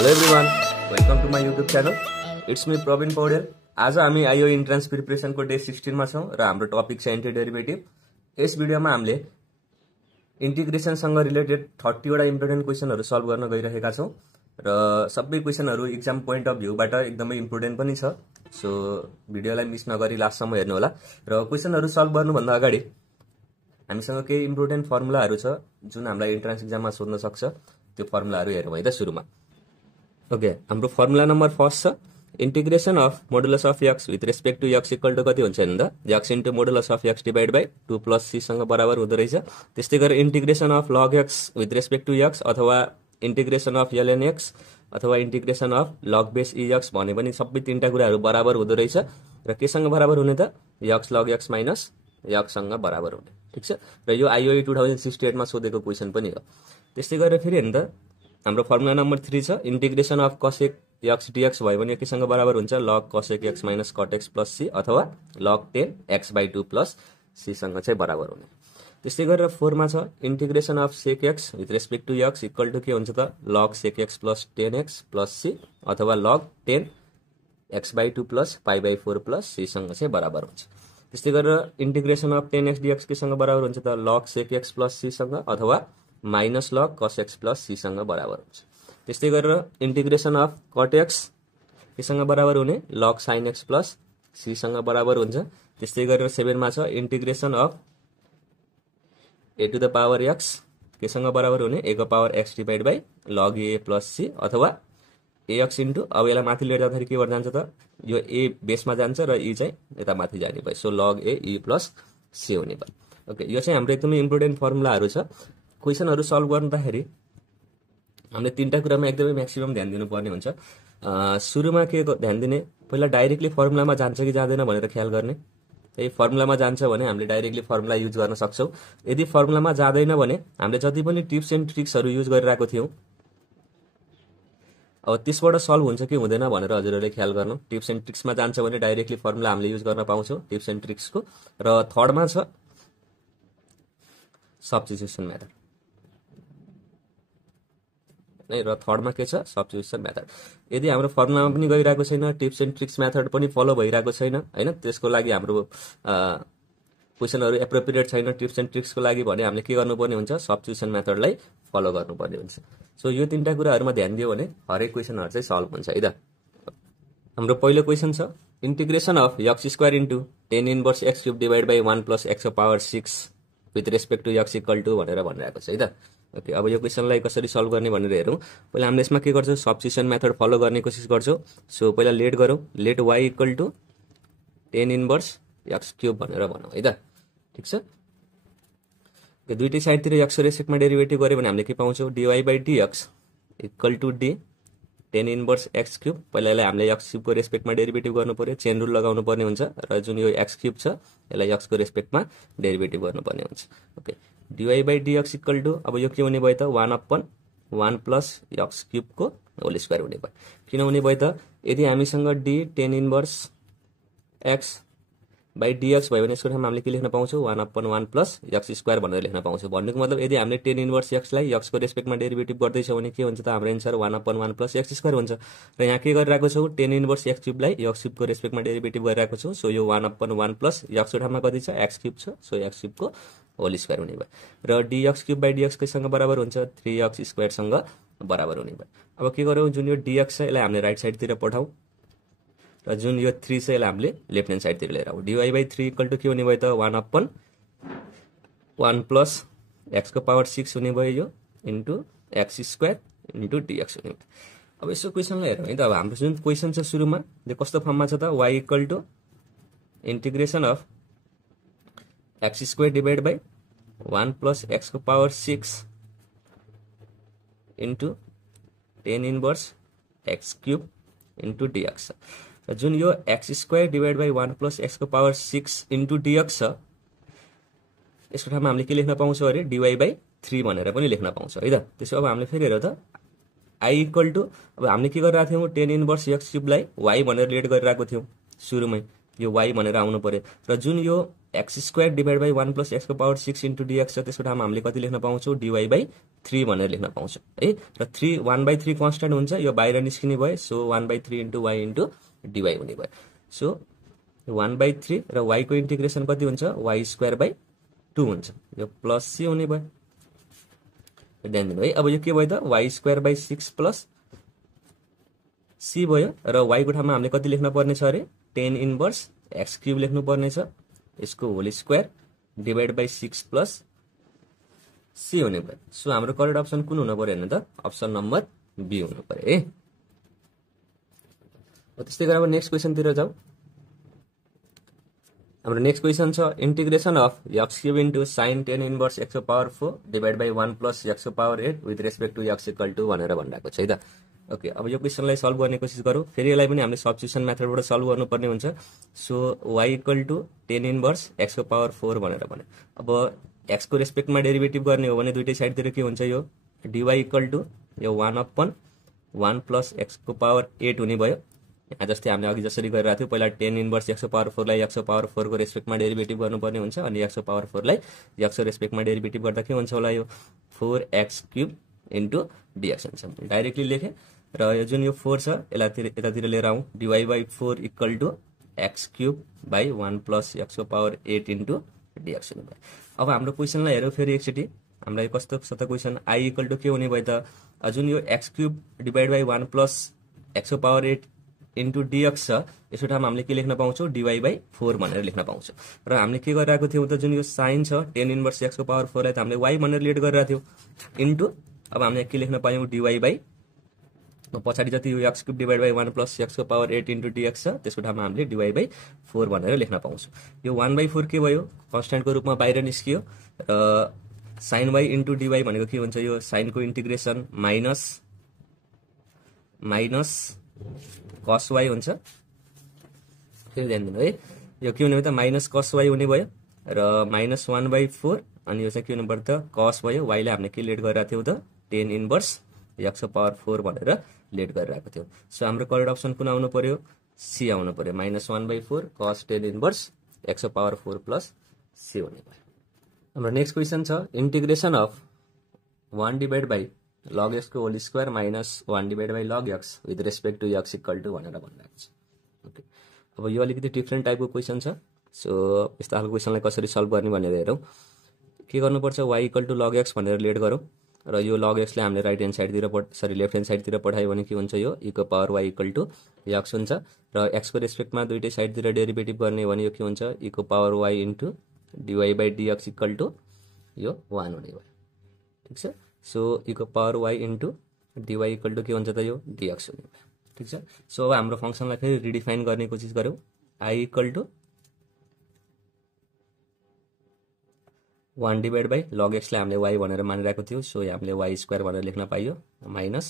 Hello everyone, welcome to my YouTube channel. It's me Praveen Paudel. आज हामी IO entrance प्रिपरेसनको day 16 मा छौं र हाम्रो टपिक छ एन्टी डेरिभेटिभ। यस भिडियोमा हामीले इन्टिग्रेसनसँग रिलेटेड 30 वटा इम्पोर्टेन्ट क्वेशनहरु सल्भ गर्न गइरहेका छौं र सबै क्वेशनहरु एक्जाम पोइन्ट अफ भ्यूबाट एकदमै इम्पोर्टेन्ट पनि छ। सो भिडियोलाई मिस नगरी लास्टसम्म हेर्नु होला र क्वेशनहरु सल्भ गर्नुभन्दा अगाडि हामीसँग केही इम्पोर्टेन्ट फर्मुलाहरु छ जुन हामीलाई इन्ट्रान्स एक्जाममा सोध्न सक्छ। त्यो फर्मुलाहरु हेरौँ है त सुरुमा। ओके, हाम्रो फर्मुला नम्बर फर्स्ट छ integration of modulus of x with respect to x equal to कति हुन्छ भन्दा x into modulus of x divide by 2 plus c सँग बराबर हुँदो रहेछ। त्यस्तै गरी integration of log x with respect to x अथवा इंटीग्रेशन अफ ln x अथवा integration of log base ex भने पनि सबै तीनटा कुराहरु बराबर हुँदो रहेछ र के सँग बराबर हुने त x log x minus x सँग बराबर हुने। ठीक छ, र यो आइओई 2068 मा सोधेको क्वेशन पनि हो। त्यस्तै गरेर फेरि हेर्नु त हाम्रो फर्मुला नम्बर 3 छ integration of cosec x dx भयो भने केसँग बराबर हुन्छ log cosec x minus cot x plus c अथवा log 10 x by 2 plus c सँग चाहिँ बराबर हुने। त्यस्तै गरेर 4 मा छ integration of sec x with respect to x equal to के हुन्छ त log sec x plus 10x plus c अथवा log 10 x by 2 plus pi by 4 plus c सँग चाहिँ बराबर हुन्छ। त्यस्तै गरेर इंटीग्रेशन अफ 10x dx केसँग बराबर हुन्छ त log sec x plus c सँग अथवा minus log cos x plus c सँग बराबर हुन्छ। त्यस्तै गरेर इंटीग्रेशन अफ cot x केसँग बराबर हुने log sin x plus c सँग बराबर हुन्छ। त्यस्तै गरेर 7 मा छ integration of a to the power x केसँग बराबर हुने a को power x divide by log a plus c अथवा ax इन्टु अब यसलाई माथि लिएर जाँदाखेरि के भएर जान्छ त यो a बेसमा जान्छ र e चाहिँ यता माथि जाने भयो। So log a e plus c हुने भयो। ओके, यो चाहिँ हाम्रो एकदमै इम्पोर्टेन्ट फर्मुलाहरु छ। क्वेशनहरु सल्भ गर्दाखेरि हामीले तीनटा कुरामा एकदमै म्याक्सिमम ध्यान दिनुपर्ने हुन्छ। सुरुमा के ध्यान दिने, पहिला डाइरेक्टली फर्मुलामा जान्छ कि जाँदैन भनेर ख्याल गर्ने। यदि फर्मुलामा जान्छ भने हामीले डाइरेक्टली फर्मुला युज गर्न सक्छौं। यदि फर्मुलामा जाँदैन भने हामीले जति पनि टिप्स एन्ड ट्रिक्सहरु युज गरिरहेको थियौं अब त्यसबाट सल्भ हुन्छ कि हुँदैन भनेर हजुरहरुले ख्याल गर्नु। टिप्स एन्ड ट्रिक्समा जान्छ भने डाइरेक्टली फर्मुला हामीले युज गर्न पाउँछौं टिप्स एन्ड ट्रिक्सको। र थर्ड मा छ सब्स्टिट्युसन मेथड नै, र थर्ड मा के छ सब्स्टिट्युसन मेथड। यदि हाम्रो फर्मुलामा पनि गइरहेको छैन, टिप्स एन्ड ट्रिक्स मेथड पनि फलो भइरहेको छैन हैन, त्यसको लागि हाम्रो क्वेशनहरु एप्रोप्रिएट छैन टिप्स एन्ड ट्रिक्सको लागि भने हामीले के गर्नुपर्ने हुन्छ सब्स्टिट्युसन मेथडलाई फलो गर्नुपर्ने हुन्छ। सो यो तीनटा कुराहरुमा ध्यान दियो भने हरेक क्वेशनहरु चाहिँ सल्भ हुन्छ है त। हाम्रो पहिलो क्वेशन छ integration of x square into tan inverse x cube divide by 1 plus x को power 6 with respect to x equal to भनेर भनिरहेको छ है त। ओके, अब यो क्वेशनलाई कसरी सल्भ गर्ने भनेर हेरौं। पहिला हामीले यसमा के गर्छौं सब्स्टिट्युसन मेथड फलो गर्ने कोसिस गर्छौं। सो पहिला लेट गरौं, let y equal to tan inverse x cube भनेर भनौं है त। ठीक छ, के दुईटै साइडतिर x को रेस्पेक्टमा डेरिभेटिभ गरे भने हामीले के पाउँछौं dy by dx equal to d tan inverse x cube. पहिला यसलाई हामीले x क्यूब को रेस्पेक्टमा डेरिभेटिभ गर्नु पर्यो, चेन रुल लगाउनु पर्ने हुन्छ र जुन यो x क्यूब छ यसलाई x को रेस्पेक्टमा डेरिभेटिभ गर्नु पर्ने हुन्छ। Okay, dy by dx equal to अब यो के हुने भयो त 1/1 प्लस x क्यूब को होल स्क्वायर हुने भयो। किन हुने भयो त यदि हामीसँग d tan inverse x by dx भयो भने यसको ठाउँमा हामीले के लेख्न पाउँछौं 1/1 प्लस x स्क्वायर भनेर लेख्न पाउँछौं। भन्नुको मतलब यदि हामीले tan इन्भर्स x लाई x को रेस्पेक्टमा डेरिभेटिभ गर्दै छौं भने के हुन्छ त हाम्रो आन्सर 1/1 प्लस x स्क्वायर हुन्छ। र यहाँ के गरिरहेको छौं tan इन्भर्स x क्यूब लाई x क्यूब को रेस्पेक्टमा डेरिभेटिभ गरिरहेको छौं। सो यो 1/1 प्लस x को ठाउँमा कति छ x क्यूब छ, सो x क्यूब को होल स्क्वायर हुने भयो। र dx क्यूब बाइ dx केसँग बराबर हुन्छ 3x स्क्वायर सँग बराबर हुने भयो। अब के गरौं जुन यो dx छ यसलाई हामीले राइट साइडतिर पठाऊ र जुन यो 3 छ यसलाई हामीले लेफ्ट ह्यान्ड साइडतिर लिएर आऊ। dy बाइ 3 इक्वल टु के हुने भयो त 1/1 प्लस x को पावर 6 हुने भयो यो into x square into dx हुने भयो। अब यसो क्वेशनलाई हेरौँ है त। अब हाम्रो जुन क्वेशन छ सुरुमा त्यो कस्तो फर्ममा छ त y equal to integration of x square divide by 1 plus x को power 6 into tan inverse x cube into dx। जुन यो x square divide by 1 plus x को पावर 6 इन्टु dx छ यसको ठाउँमा हामीले के लेख्न पाउँछौं अरे dy बाइ 3 भनेर पनि लेख्न पाउँछौं है त। त्यसो अब हामीले फेरि हेरौँ त i इक्वल टु अब हामीले के गरिरहेको थियौं tan इन्भर्स x क्यूब लाई y भनेर लेट गरिरहेको थियौं सुरुमै। यो y भनेर आउनु पर्यो र जुन यो x² divide by 1 plus x को पावर 6 इन्टु dx छ त्यसको ठाउँमा हामीले कति लेख्न पाउँछौँ dy/3 भनेर लेख्न पाउँछौँ है र 1/3 कन्स्ट्यान्ट हुन्छ यो बाहिर निस्किने भयो so 1/3 into y into dy हुने भयो सो 1/3 र y को इन्टिग्रेसन कति हुन्छ y²/2 हुन्छ यो प्लस c हुने भयो ध्यान दिनु है अब यो के भयो त y²/6 प्लस c भयो र y को ठाउँमा हामीले कति लेख्न पर्ने छ अरे 10 इन्भर्स x³ लेख्नु पर्ने छ यसको whole square divide by 6 plus c हुने भयो सो हाम्रो करेक्ट अप्सन कुन हुनु पर्यो भने त अप्सन नम्बर बी हुनु पर्यो है त्यस्तै गरेर अब नेक्स्ट क्वेशन तिर जाऊ हाम्रो नेक्स्ट क्वेशन छ integration of x³ into sin 10 inverse x को power 4 divide by 1 plus x को power 8 with respect to x equal to भनेर भनिरहेको छ है त ओके अब यो क्वेशनलाई सल्भ गर्ने कोसिस गरौँ फेरि यसलाई पनि हामीले सब्स्टिट्युसन मेथडबाट सल्भ गर्नुपर्ने हुन्छ so y equal to 10 inverse x को पावर 4 भनेर भने अब x को रेस्पेक्टमा डेरिभेटिभ गर्ने हो भने दुईटै साइडतिर के हुन्छ यो dy इक्वल टु यो 1/1 प्लस x को पावर 8 हुने भयो यहाँ जस्तै हामीले अघि जसरी गरिरहेको थियो पहिला 10 इन्भर्स x को पावर 4 लाई x को पावर 4 को रेस्पेक्टमा डेरिभेटिभ गर्नुपर्ने हुन्छ अनि x को पावर 4 लाई x को रेस्पेक्टमा डेरिभेटिभ गर्दा के हुन्छ होला यो 4x³ इन्टु dx हुन्छ डाइरेक्टली लेखे र यो जुन यो 4 छ यसलाई यतातिर लिएर आउँ dy/4 equal to x³ by 1 plus x को पावर 8 इन्टु dx हुने भयो अब हाम्रो क्वेशनलाई हेरौँ फेरि एकचोटि हामीलाई कस्तो छ त क्वेशन i इक्वल टु के हुने भयो त जुन यो x³ divide by 1 plus x को पावर 8 इन्टु dx छ यसको ठाउँमा हामीले के लेख्न पाउँछौँ dy/4 भनेर लेख्न पाउँछौँ र हामीले के गरिरहेको थियौँ त जुन यो साइन छ 10 इन्भर्स x को पावर 4 लाई त हामीले y भनेर लेट गरिरहेको थियौँ इन्टु अब हामीले के लेख्न पायौँ dy/ पछाडि जति यो x³ divide by 1 plus x को पावर 8 इन्टु dx छ त्यसको ठाउँमा हामीले dy/4 भनेर लेख्न पाउँछौँ यो 1/4 के भयो कन्स्ट्यान्टको रूपमा बाहिर निस्कियो र sin y इन्टु dy भनेको के हुन्छ यो साइनको इन्टिग्रेसन माइनस cos y हुन्छ फेरि ध्यान दिनु है यो के हुने भयो त माइनस cos y हुने भयो र माइनस 1/4 अनि यो चाहिँ के हुनु पर्यो त cos भयो y लाई हामीले के लेट गरिरहेको थियौँ त 10 इन्भर्स x को पावर 4 भनेर लेट गरिरहेको थियो सो हाम्रो करेक्ट अप्सन कुन आउनु पर्यो सी आउनु पर्यो माइनस 1/4 cos 10 इन्भर्स x को पावर 4 प्लस सी हुने भयो हाम्रो नेक्स्ट क्वेशन छ integration of 1 divide by log x को whole square minus 1 divide by log x with respect to x equal to भनेर भनिरहेको छ ओके अब यो अलिकति डिफ्रेन्ट टाइपको क्वेशन छ सो यस्तो खालको क्वेशनलाई कसरी सल्भ गर्ने भनेर हेरौँ के गर्नुपर्छ y equal to log x भनेर लेट गरौँ र यो log x लाई हामीले राइट ह्यान्ड साइडतिर लेफ्ट ह्यान्ड साइडतिर पठायो भने के हुन्छ यो e को power y equal to x हुन्छ र x को रेस्पेक्टमा दुईटै साइडतिर डेरिभेटिभ गर्ने हो भने यो के हुन्छ e को power y into dy/dx equal to यो 1 हुने भयो ठीक छ सो e को power y into dy equal to के हुन्छ त यो dx हुने भयो ठीक छ सो अब हाम्रो फंक्सनलाई फेरि रिडिफाइन गर्ने कोसिस गरौँ i equal to 1 divide by log x लाई हामीले y भनेर मानिरहेको थियो सो हामीले y² भनेर लेख्न पाइयो माइनस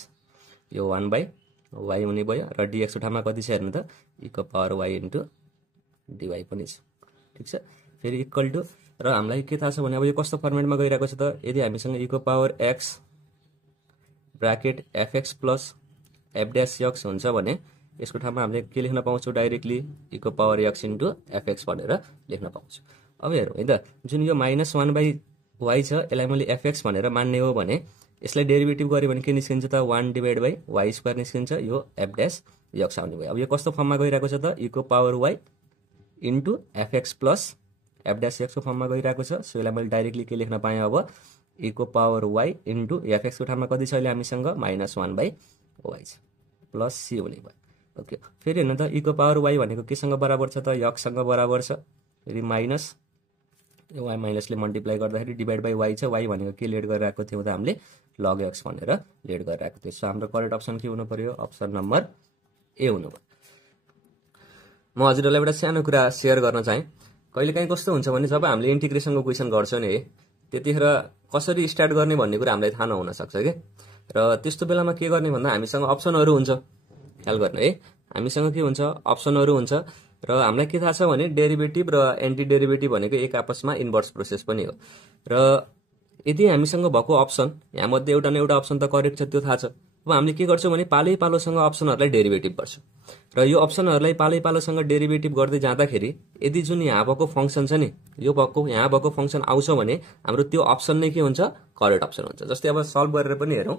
यो 1/y हुने भयो र dx को ठाउँमा कति छ हेर्नु त e को पावर y इन्टु dy पनि छ ठीक छ फेरि इक्वल टु र हामीलाई के थाहा छ भने अब यो कस्तो फर्मेटमा गइरहेको छ त यदि हामीसँग e को power x bracket fx plus f' हुन्छ भने यसको ठाउँमा हामीले के लेख्न पाउँछौँ डाइरेक्टली e को पावर x इन्टु fx भनेर लेख्न पाउँछौँ अब हेरौँ है त जुन यो माइनस 1/y छ यसलाई मैले fx भनेर मान्ने हो भने यसलाई डेरिभेटिभ गऱ्यो भने के निस्किन्छ त 1 डिवाइड बाई y² निस्किन्छ यो f' आउने भयो अब यो कस्तो फर्ममा गइरहेको छ त e को power y into fx plus f' को फर्ममा गइरहेको छ सो यसलाई मैले डाइरेक्टली के लेख्न पाएँ अब e को पावर y इन्टु fx को ठाउँमा कति छ अहिले हामीसँग माइनस 1/y छ प्लस c हुने भयो ओके फेरि हेर्नु त e को पावर y भनेको केसँग बराबर छ त x सँग बराबर छ फेरि माइनस यो y माइनसले मल्टिप्लाई गर्दाखेरि डिवाइड बाई y छ y भनेको के लेट गरिरहेको थियौँ त हामीले log x भनेर लेट गरिरहेको थियो सो हाम्रो करेक्ट अप्सन के हुनु पर्यो अप्सन नम्बर ए हुनु भयो म हजुरहरूलाई एउटा सानो कुरा सेयर गर्न चाहे कहिलेकाहीँ कस्तो हुन्छ भने जब हामीले इन्टिग्रेसनको क्वेशन गर्छौँ नि त्यतिखेर कसरी स्टार्ट गर्ने भन्ने कुरा हामीलाई थाहा नहुन सक्छ के र त्यस्तो बेलामा के गर्ने भन्दा हामीसँग अप्सनहरू हुन्छ ख्याल गर्ने है हामीसँग के हुन्छ अप्सनहरू हुन्छ र हामीलाई के थाहा छ भने डेरिभेटिभ र एन्टी डेरिभेटिभ भनेको एक आपसमा इन्भर्स प्रोसेस पनि हो र यदि हामीसँग भएको अप्सन यहाँ मध्ये एउटा न एउटा अप्सन त करेक्ट छ त्यो थाहा छ अब हामीले के गर्छौं भने पालै पालोसँग अप्सनहरुलाई डेरिभेटिभ गर्छौं र यो अप्सनहरुलाई पालै पालोसँग डेरिभेटिभ गर्दै जाँदाखेरि यदि जुन यहाँ भएको फंक्सन छ नि यो भएको यहाँ भएको फंक्सन आउँछ भने हाम्रो त्यो अप्सन नै के हुन्छ करेक्ट अप्सन हुन्छ। जस्तै अब सल्भ गरेर पनि हेरौं।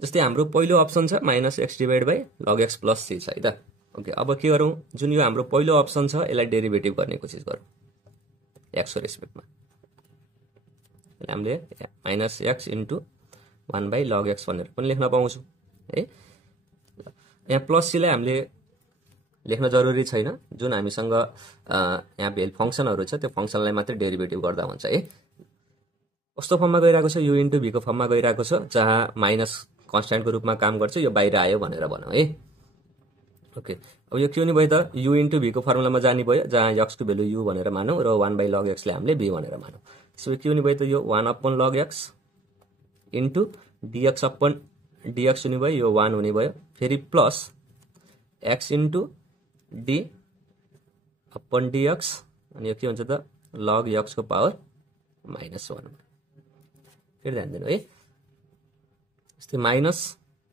जस्तै हाम्रो पहिलो अप्सन छ -x / log x + c छ है त। ओके, अब के गरौं जुन यो हाम्रो पहिलो अप्सन छ यसलाई डेरिभेटिभ गर्ने कोसिस गरौं x को रेस्पेक्टमा। हामीले -x * 1 / log x भनेर पनि लेख्न पाउँछौं है। यहाँ प्लस c लाई हामीले लेख्न जरुरी छैन, जुन हामीसँग यहाँ भेल फंक्सनहरु छ त्यो फंक्सनलाई मात्र डेरिभेटिभ गर्दा हुन्छ है। कस्तो फर्ममा गइराको छ, u * v को फर्ममा गइराको छ, जहाँ माइनस कन्स्ट्यान्टको रूपमा काम गर्छ, यो बाहिर आयो भनेर भनौं है। ओके, अब यो के हुने भयो त u * v को फर्मुलामा जाने भयो, जहाँ x को भ्यालु u भनेर मानौं र 1 / log x ले हामीले v भनेर मानौं। त्यसो के हुने भयो त यो 1 / log x इन्टु dx हुने भयो, यो 1 हुने भयो, फेरि plus x into d upon dx अनि यो के हुन्छ त log x को पावर -1। फेरि ध्यान दिनु है। यस्तै माइनस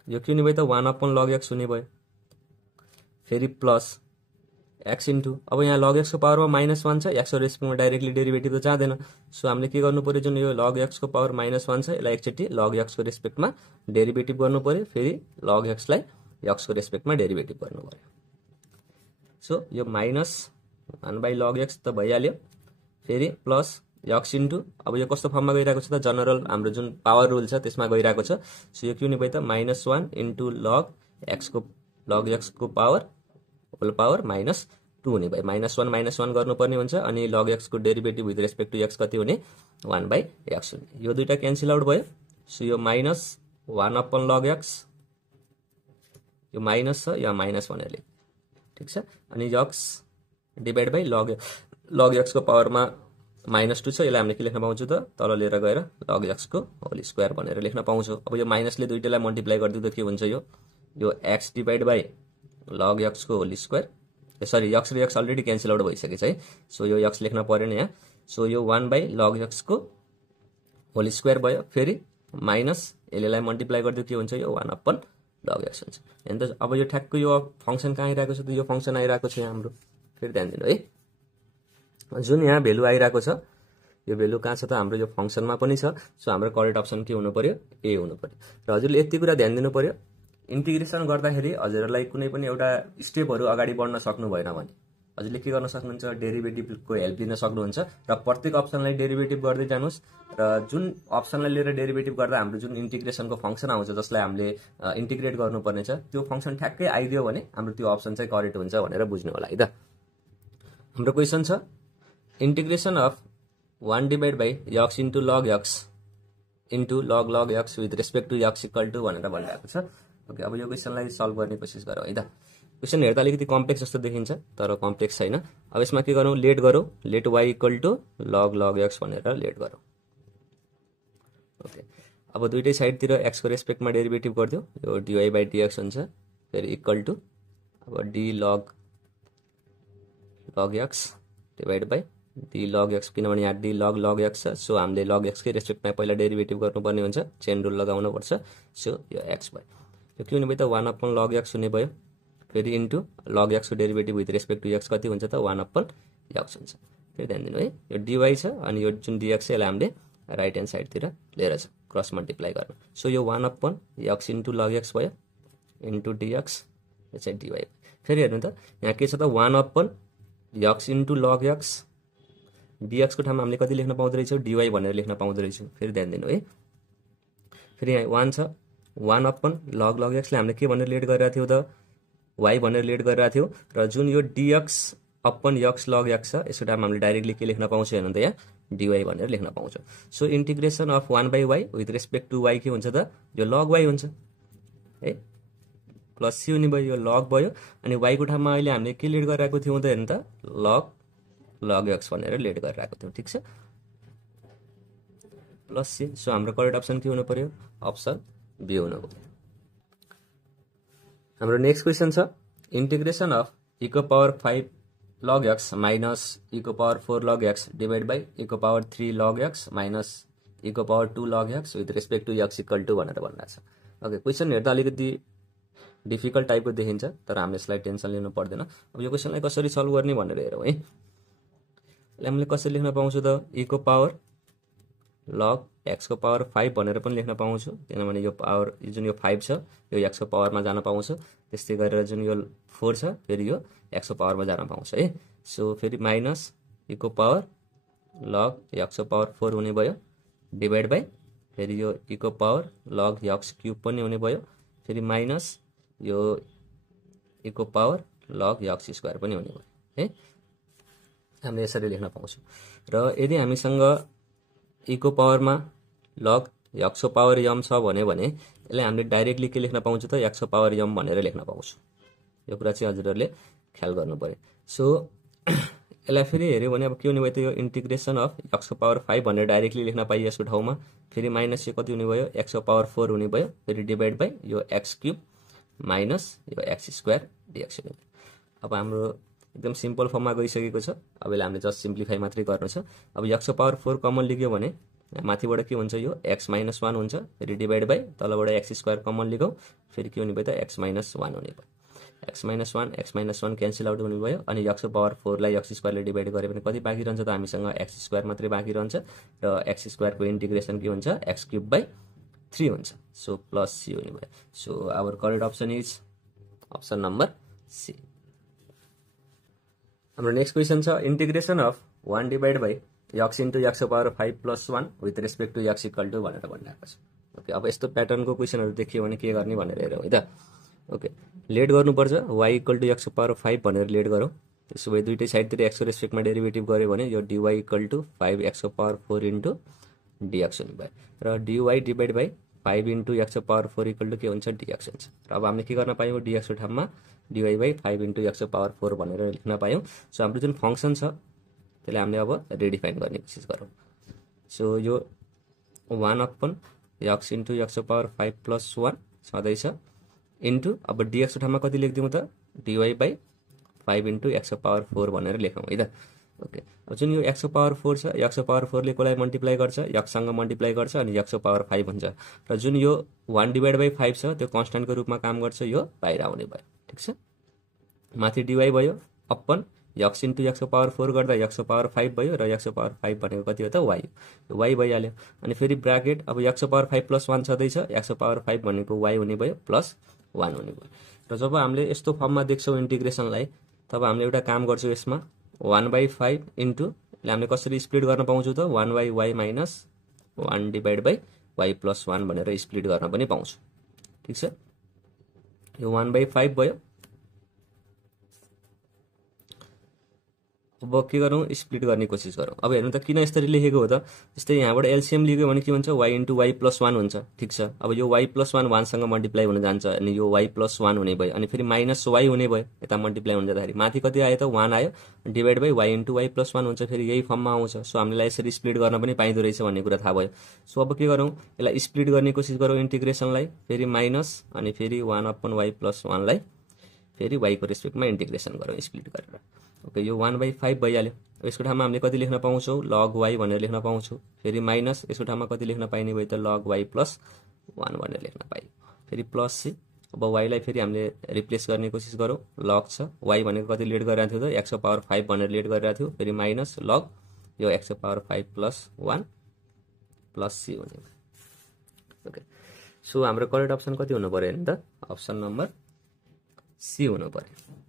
यो के हुने भयो त 1 / log x हुने भयो, फेरि प्लस x इन्टु अब यहाँ log x को पावरमा -1 छ, x को रेस्पेक्टमा डाइरेक्टली डेरिभेटिभ त जाँदैन। सो हामीले के गर्नु पर्यो, जुन यो log x को पावर -1 छ यसलाई एकचोटी log x को रेस्पेक्टमा डेरिभेटिभ गर्नु पर्यो, फेरि log x लाई x को रेस्पेक्टमा डेरिभेटिभ गर्नु पर्यो। सो यो -1 / log x त भइहाल्यो, फेरि प्लस x इन्टु अब यो कस्तो फर्ममा गइराको छ त जनरल हाम्रो जुन पावर रुल छ त्यसमा गइराको छ। सो यो के हुने भयो त -1 इन्टु log x को पावर होल पावर -2 हुने भयो। -1 गर्नुपर्ने हुन्छ अनि log x को derivative with respect to x कति हुने 1/x हुने। यो दुईटा क्यान्सल आउट भयो। सो यो -1 / log x यो माइनस छ, यहाँ माइनस भनेर लेख, ठीक छ। अनि x divide by log x को पावरमा -2 छ, यसलाई हामीले के लेख्न पाउँछौं त तल लिएर गएर log x को होल स्क्वायर भनेर लेख्न पाउँछौं। अब यो माइनसले दुईटालाई मल्टिप्लाई गर्दिँदा के हुन्छ, यो x divide by log x को होल स्क्वायर, सरी x र x अलरेडी क्यान्सल आउट भइसकेछ है। सो यो x लेख्न पर्यो नि यहाँ। सो यो 1 / log x को होल स्क्वायर भयो, फेरि माइनस यसलाई मल्टिप्लाई गर्दियो के हुन्छ, यो 1 / log x हुन्छ। हैन त। अब यो ठ्याक्क यो फंक्सन कहाँ आइराको छ त यो फंक्सन आइराको छ हाम्रो। फेरि ध्यान दिनु है, जुन यहाँ भेल्यु आइराको छ यो भेल्यु कहाँ छ त हाम्रो यो फंक्सनमा पनि छ। सो हाम्रो करेक्ट अप्सन के हुनु पर्यो, ए हुनु पर्यो। र हजुरले यति कुरा ध्यान दिनु पर्यो, इन्टिग्रेसन गर्दाखेरि हजुरलाई कुनै पनि एउटा स्टेपहरु अगाडि बढ्न सक्नु भएन भने हजुरले के गर्न सक्नुहुन्छ, डेरिभेटिभको हेल्प लिन सक्नुहुन्छ र प्रत्येक अप्सनलाई डेरिभेटिभ गर्दै जानुस् र जुन अप्सनलाई लिएर डेरिभेटिभ गर्दा हाम्रो जुन इन्टिग्रेसनको फंक्सन आउँछ जसलाई हामीले इन्टिग्रेट गर्नुपर्ने छ त्यो फंक्सन ठ्याक्कै आइदियो भने हाम्रो त्यो अप्सन चाहिँ करेक्ट हुन्छ भनेर बुझ्नु होला है त। हाम्रो क्वेशन छ integration of 1 divide by x into log x into log x with respect to x equal to भनेर भनिरहेको छ। ओके, अब यो क्वेशनलाई सल्भ गर्ने कोसिस गरौँ है त। क्वेशन हेर्दा अलिकति कम्प्लेक्स जस्तो देखिन्छ तर कम्प्लेक्स छैन। अब यसमा के गरौँ, लेट गरौँ, let y equal to log x भनेर लेट गरौँ। ओके, अब दुईटै साइडतिर x को रेस्पेक्टमा डेरिभेटिभ गर्दियो, यो dy बाइ dx हुन्छ, फेरि इक्वल टू अब d log x divide by d log x, किनभने यहाँ d log x छ। सो हामीले log x कै रेस्पेक्टमा पहिला डेरिभेटिभ गर्नुपर्ने हुन्छ, चेन रुल लगाउनु पर्छ। सो यो x भयो, यो के हुने भयो त 1 अपन log x हुने भयो, फेरि इन्टु log x को derivative with respect to x कति हुन्छ त 1 अपन x हुन्छ। फेरि ध्यान दिनु है, यो dy छ अनि यो जुन dx छ यसलाई हामीले राइट ह्यान्ड साइडतिर लिएर छ क्रस मल्टिप्लाई गर्न। सो यो 1 upon x into log x भयो इन्टु dx, यो चाहिँ dy। फेरि हेर्नु त यहाँ के छ त 1 upon x into log x, dx को ठाउँमा हामीले कति लेख्न पाउँदै रहेछौँ, dy भनेर लेख्न पाउँदै रहेछौँ। फेरि ध्यान दिनु है, फेरि यहाँ 1 छ, 1 अपन log x लाई हामीले के भनेर लेट गरिरहेको थियौँ त y भनेर लेट गरिरहेको थियौँ, र जुन यो dx upon x log x छ यसको ठाउँमा हामीले डाइरेक्टली के लेख्न पाउँछौँ हेर्नु त यहाँ dy भनेर लेख्न पाउँछौँ। So integration of 1 by y with respect to y के हुन्छ त यो log y हुन्छ है, प्लस c हुने भयो, यो log भयो, अनि y को ठाउँमा अहिले हामीले के लेट गरिरहेको थियौँ त हेर्नु त log x भनेर लेट गरिरहेको थियौँ, ठीक छ, प्लस c। सो हाम्रो करेक्ट अप्सन के हुनु पर्यो, अप्सन बी हुनु पर्यो। हाम्रो नेक्स्ट क्वेशन छ इंटीग्रेशन अफ e को power 5 log x minus e को power 4 log x divide by e को power 3 log x minus e को power 2 log x with respect to x equal to भनेर भनिरहेको छ। ओके, क्वेसन हेर्दा अलिकति डिफिकल्ट टाइपको देखिन्छ, तर हामीले यसलाई टेन्सन लिनु पर्दैन। अब यो क्वेसनलाई कसरी सल्भ गर्ने भनेर हेरौँ है। हामीले कसरी लेख्न पाउँछु त, e को पावर log x को पावर 5 भनेर पनि लेख्न पाउँछु, किनभने यो पावर जुन यो 5 छ यो x को पावरमा जान पाउँछ। त्यस्तै गरेर जुन यो 4 छ फेरि यो x को पावरमा जान पाउँछ है। सो फेरि माइनस e को पावर log x को पावर 4 हुने भयो, डिभाइड बाई फेरि यो e को पावर log x क्यूब पनि हुने भयो, फेरि माइनस यो e को पावर log x स्क्वायर पनि हुने भयो है। हामीले यसरी लेख्न पाउँछौँ। र यदि हामीसँग e को पावरमा log x को पावर m छ भने यसलाई हामीले डाइरेक्टली के लेख्न पाउँछ त, x को पावर m भनेर लेख्न पाउँछु। यो कुरा चाहिँ हजुरहरूले ख्याल गर्नु पर्यो। सो यसलाई फेरि हेऱ्यो भने अब के हुने भयो त, यो इन्टिग्रेसन अफ x को पावर 5 भनेर डाइरेक्टली लेख्न पाइयो यसको ठाउँमा। फेरि माइनस यो कति हुने भयो, x को पावर 4 हुने भयो, फेरि डिभाइड बाई यो x क्यूब माइनस यो x स्क्वायर dx हुने भयो। अब हाम्रो एकदम सिम्पल फर्ममा गइसकेको छ। अब यसलाई हामीले जस्ट सिम्प्लिफाई मात्रै गर्नु छ। अब x को पावर 4 कमन लिग्यो भने माथिबाट के हुन्छ, यो x माइनस 1 हुन्छ, फेरि डिभाइड बाई तलबाट x स्क्वायर कमन लिगौँ, फेरि के हुने भयो त x माइनस 1 हुने भयो। x माइनस 1 क्यान्सल आउट हुने भयो। अनि x को पावर 4 लाई x स्क्वायरले डिभाइड गरे भने कति बाँकी रहन्छ त, हामीसँग x स्क्वायर मात्रै बाँकी रहन्छ र x स्क्वायरको इन्टिग्रेसन के हुन्छ, x क्यूब बाई 3 हुन्छ। सो प्लस c हुने भयो। So our correct option is option number C. हाम्रो नेक्स्ट क्वेसन छ, integration of 1 divide by x into x को power 5 plus 1 with respect to x equal to भनेर भनिरहेको छ। Okay, अब यस्तो प्याटर्नको क्वेसनहरू देखियो भने के गर्ने भनेर हेरौँ है त। ओके, लेट गर्नुपर्छ, y इक्वल टु x को पावर 5 भनेर लेट गरौँ। त्यसो भए दुईटै साइडतिर x को रेस्पेक्टमा डेरिभेटिभ गऱ्यो भने यो dy इक्वल टु 5x को पावर 4 इन्टु dx हुने भयो, र dy divide by 5 into x को पावर 4 इक्वल टु के हुन्छ, dx हुन्छ। र अब हामीले के गर्न पायौँ, dx को ठाउँमा dy बाई 5 इन्टु x को पावर 4 भनेर लेख्न पायौँ। सो हाम्रो जुन फङ्सन छ त्यसलाई हामीले अब रिडिफाइन गर्ने कोसिस गरौँ। सो यो 1 अपन x इन्टु x को पावर 5 प्लस 1 छँदैछ इन्टु अब dx को ठाउँमा कति लेखिदिउँ त, dy बाई 5 इन्टु x को पावर 4 भनेर लेखौँ है त। ओके, अब जुन यो x को पावर 4 छ, x को पावर 4 ले कसलाई मल्टिप्लाई गर्छ, x सँग मल्टिप्लाई गर्छ अनि x को पावर 5 हुन्छ। र जुन यो 1 डिभाइड बाई 5 छ त्यो कन्स्ट्यान्टको रूपमा काम गर्छ, यो बाहिर आउने भयो। ठिक छ, माथि dy भयो अपन x इन्टु x को पावर 4 गर्दा x को पावर 5 भयो, र x को पावर 5 भनेको कति हो त, y। y भइहाल्यो। अनि फेरि ब्राकेट अब x को पावर 5 प्लस 1 छँदैछ, x को पावर 5 भनेको y हुने भयो प्लस 1 हुने भयो। र जब हामीले यस्तो फर्ममा देख्छौँ इन्टिग्रेसनलाई, तब हामीले एउटा काम गर्छौँ यसमा 1/5 इन्टु हामीले कसरी स्प्लिट गर्न पाउँछौँ त, 1/y minus 1 divide by y plus 1 भनेर स्प्लिट गर्न पनि पाउँछौँ। ठिक छ, यो 1/5 भयो। अब के गरौँ, स्प्लिट गर्ने कोसिस गरौँ। अब हेर्नु त किन यसरी लेखेको हो त, जस्तै यहाँबाट एलसीएम लिग्यो भने के हुन्छ, y इन्टु y प्लस 1 हुन्छ। ठिक छ, अब यो y प्लस 1 1 सँग मल्टिप्लाई हुन जान्छ अनि यो y प्लस 1 हुने भयो, अनि फेरि माइनस y हुने भयो, यता मल्टिप्लाई हुन जाँदाखेरि माथि कति आयो त, 1 आयो, divide by y into y plus 1 हुन्छ, फेरि यही फर्ममा आउँछ। सो हामीलाई यसरी स्प्लिट गर्न पनि पाइँदो रहेछ भन्ने कुरा थाहा भयो। सो अब के गरौँ, यसलाई स्प्लिट गर्ने कोसिस गरौँ इन्टिग्रेसनलाई, फेरि माइनस अनि फेरि 1 अपन y प्लस 1 लाई फेरि y को रेस्पेक्टमा इन्टिग्रेसन गरौँ स्प्लिट गरेर। ओके, यो 1/5 भइहाल्यो। अब यसको ठाउँमा हामीले कति लेख्न पाउँछौँ, log y भनेर लेख्न पाउँछौँ। फेरि माइनस यसको ठाउँमा कति लेख्न पाइने भयो त, log y प्लस 1 भनेर लेख्न पाइयो, फेरि प्लस c। अब y लाई फेरि हामीले रिप्लेस गर्ने कोसिस गरौँ, log छ, y भनेको कति लेट गरिरहेको थियो त, x को पावर 5 भनेर लेट गरिरहेको थियो, फेरि माइनस log यो x को पावर 5 प्लस 1 प्लस c हुने भयो। ओके, सो हाम्रो करेक्ट अप्सन कति हुनु पर्यो नि त, अप्सन नम्बर सी हुनु पर्यो।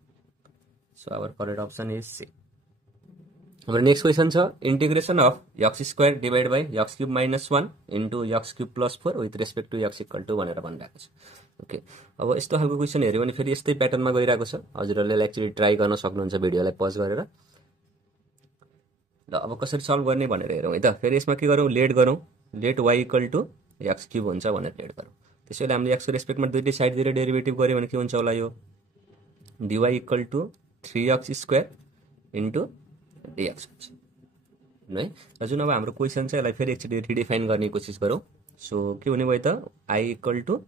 So our correct option is C. हाम्रो नेक्स्ट क्वेसन छ, integration of x square divide by x cube minus 1 into x cube plus 4 with respect to x equal to भनेर भनिरहेको छ। ओके, अब यस्तो खालको क्वेसन हेऱ्यो भने फेरि यस्तै प्याटर्नमा गइरहेको छ। हजुरहरूले एक्चुअली ट्राई गर्न सक्नुहुन्छ भिडियोलाई पज गरेर। ल अब कसरी सल्भ गर्ने भनेर हेरौँ है त। फेरि यसमा के गरौँ, लेट गरौँ, let y equal to x cube हुन्छ भनेर लेट गरौँ। त्यसैले हामीले x को रेस्पेक्टमा दुईटै साइडतिर डेरिभेटिभ गऱ्यो भने के हुन्छ होला, यो dy equal to 3x square into dx हुन्छ है। र जुन अब हाम्रो क्वेसन छ यसलाई फेरि एकचोटि रिडिफाइन गर्ने कोसिस गरौँ। सो के हुने भयो त, i इक्वल टु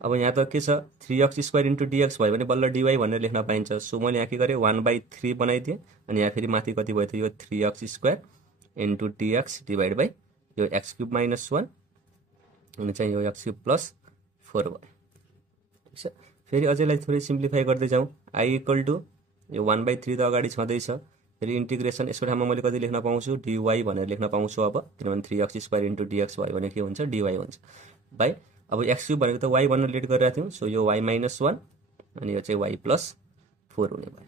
अब यहाँ त के छ, 3x स्क्वायर इन्टु dx भयो भने बल्ल dy भनेर लेख्न पाइन्छ। सो मैले यहाँ के गरेँ, 1/3 बनाइदिएँ अनि यहाँ फेरि माथि कति भयो त, यो 3x square into dx divide by यो x क्यूब माइनस 1 अनि चाहिँ यो x क्यूब प्लस 4 भयो, ठिक छ। फेरि अझैलाई थोरै सिम्प्लिफाई गर्दै जाउँ। I इक्वल टु यो 1/3 त अगाडि छँदैछ, फेरि इन्टिग्रेसन यसको ठाउँमा मैले कति लेख्न पाउँछु, dy भनेर लेख्न पाउँछु अब, किनभने 3x² इन्टु dx भयो भने के हुन्छ, dy हुन्छ बाई अब x³ भनेको त y भनेर लेट गरिरहेको थियौँ, सो यो y - 1 अनि यो चाहिँ y + 4 हुने भयो।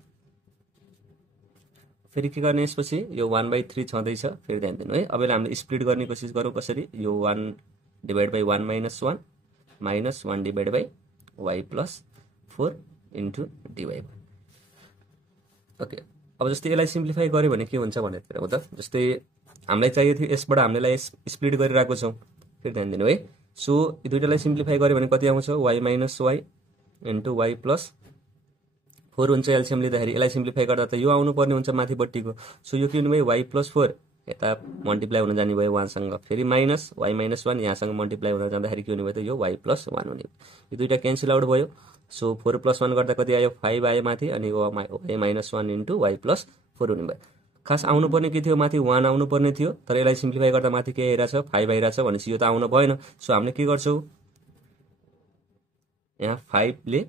फेरि के गर्ने यसपछि, यो 1/3 छँदैछ, फेरि ध्यान दिनु है। अब यसलाई हामीले स्प्लिट गर्ने कोसिस गरौँ कसरी, यो 1/1 - 1 - 1/y + 4 इन्टु dy भयो। ओके, अब जस्तै यसलाई सिम्प्लिफाई गर्यो भने के हुन्छ भनेर हेरौँ त। जस्तै हामीलाई चाहिएको थियो यसबाट हामीले स्प्लिट गरिरहेको छौँ, फेरि ध्यान दिनु है। सो यो दुईटालाई सिम्प्लिफाई गर्यो भने कति आउँछ, y - y इन्टु y + 4 हुन्छ एलसिएम लिँदाखेरि। यसलाई सिम्प्लिफाई गर्दा त यो आउनुपर्ने हुन्छ माथिपट्टिको, सो यो के हुने भयो, y + 4 यता मल्टिप्लाई हुन जाने भयो 1 सँग, फेरि माइनस y - 1 यहाँसँग मल्टिप्लाई हुन जाँदाखेरि के हुने भयो त, यो y + 1 हुने भयो। यो दुईटा क्यान्सल आउट भयो, सो 4 + 1 गर्दा कति आयो, 5 आयो माथि, अनि y - 1 इन्टु y + 4 हुने भयो। खास आउनुपर्ने के थियो, माथि 1 आउनुपर्ने थियो, तर यसलाई सिम्प्लिफाई गर्दा माथि के आइरहेछ, 5 आइरहेछ, भनेपछि यो त आउन भएन। सो हामीले के गर्छौँ, यहाँ 5 ले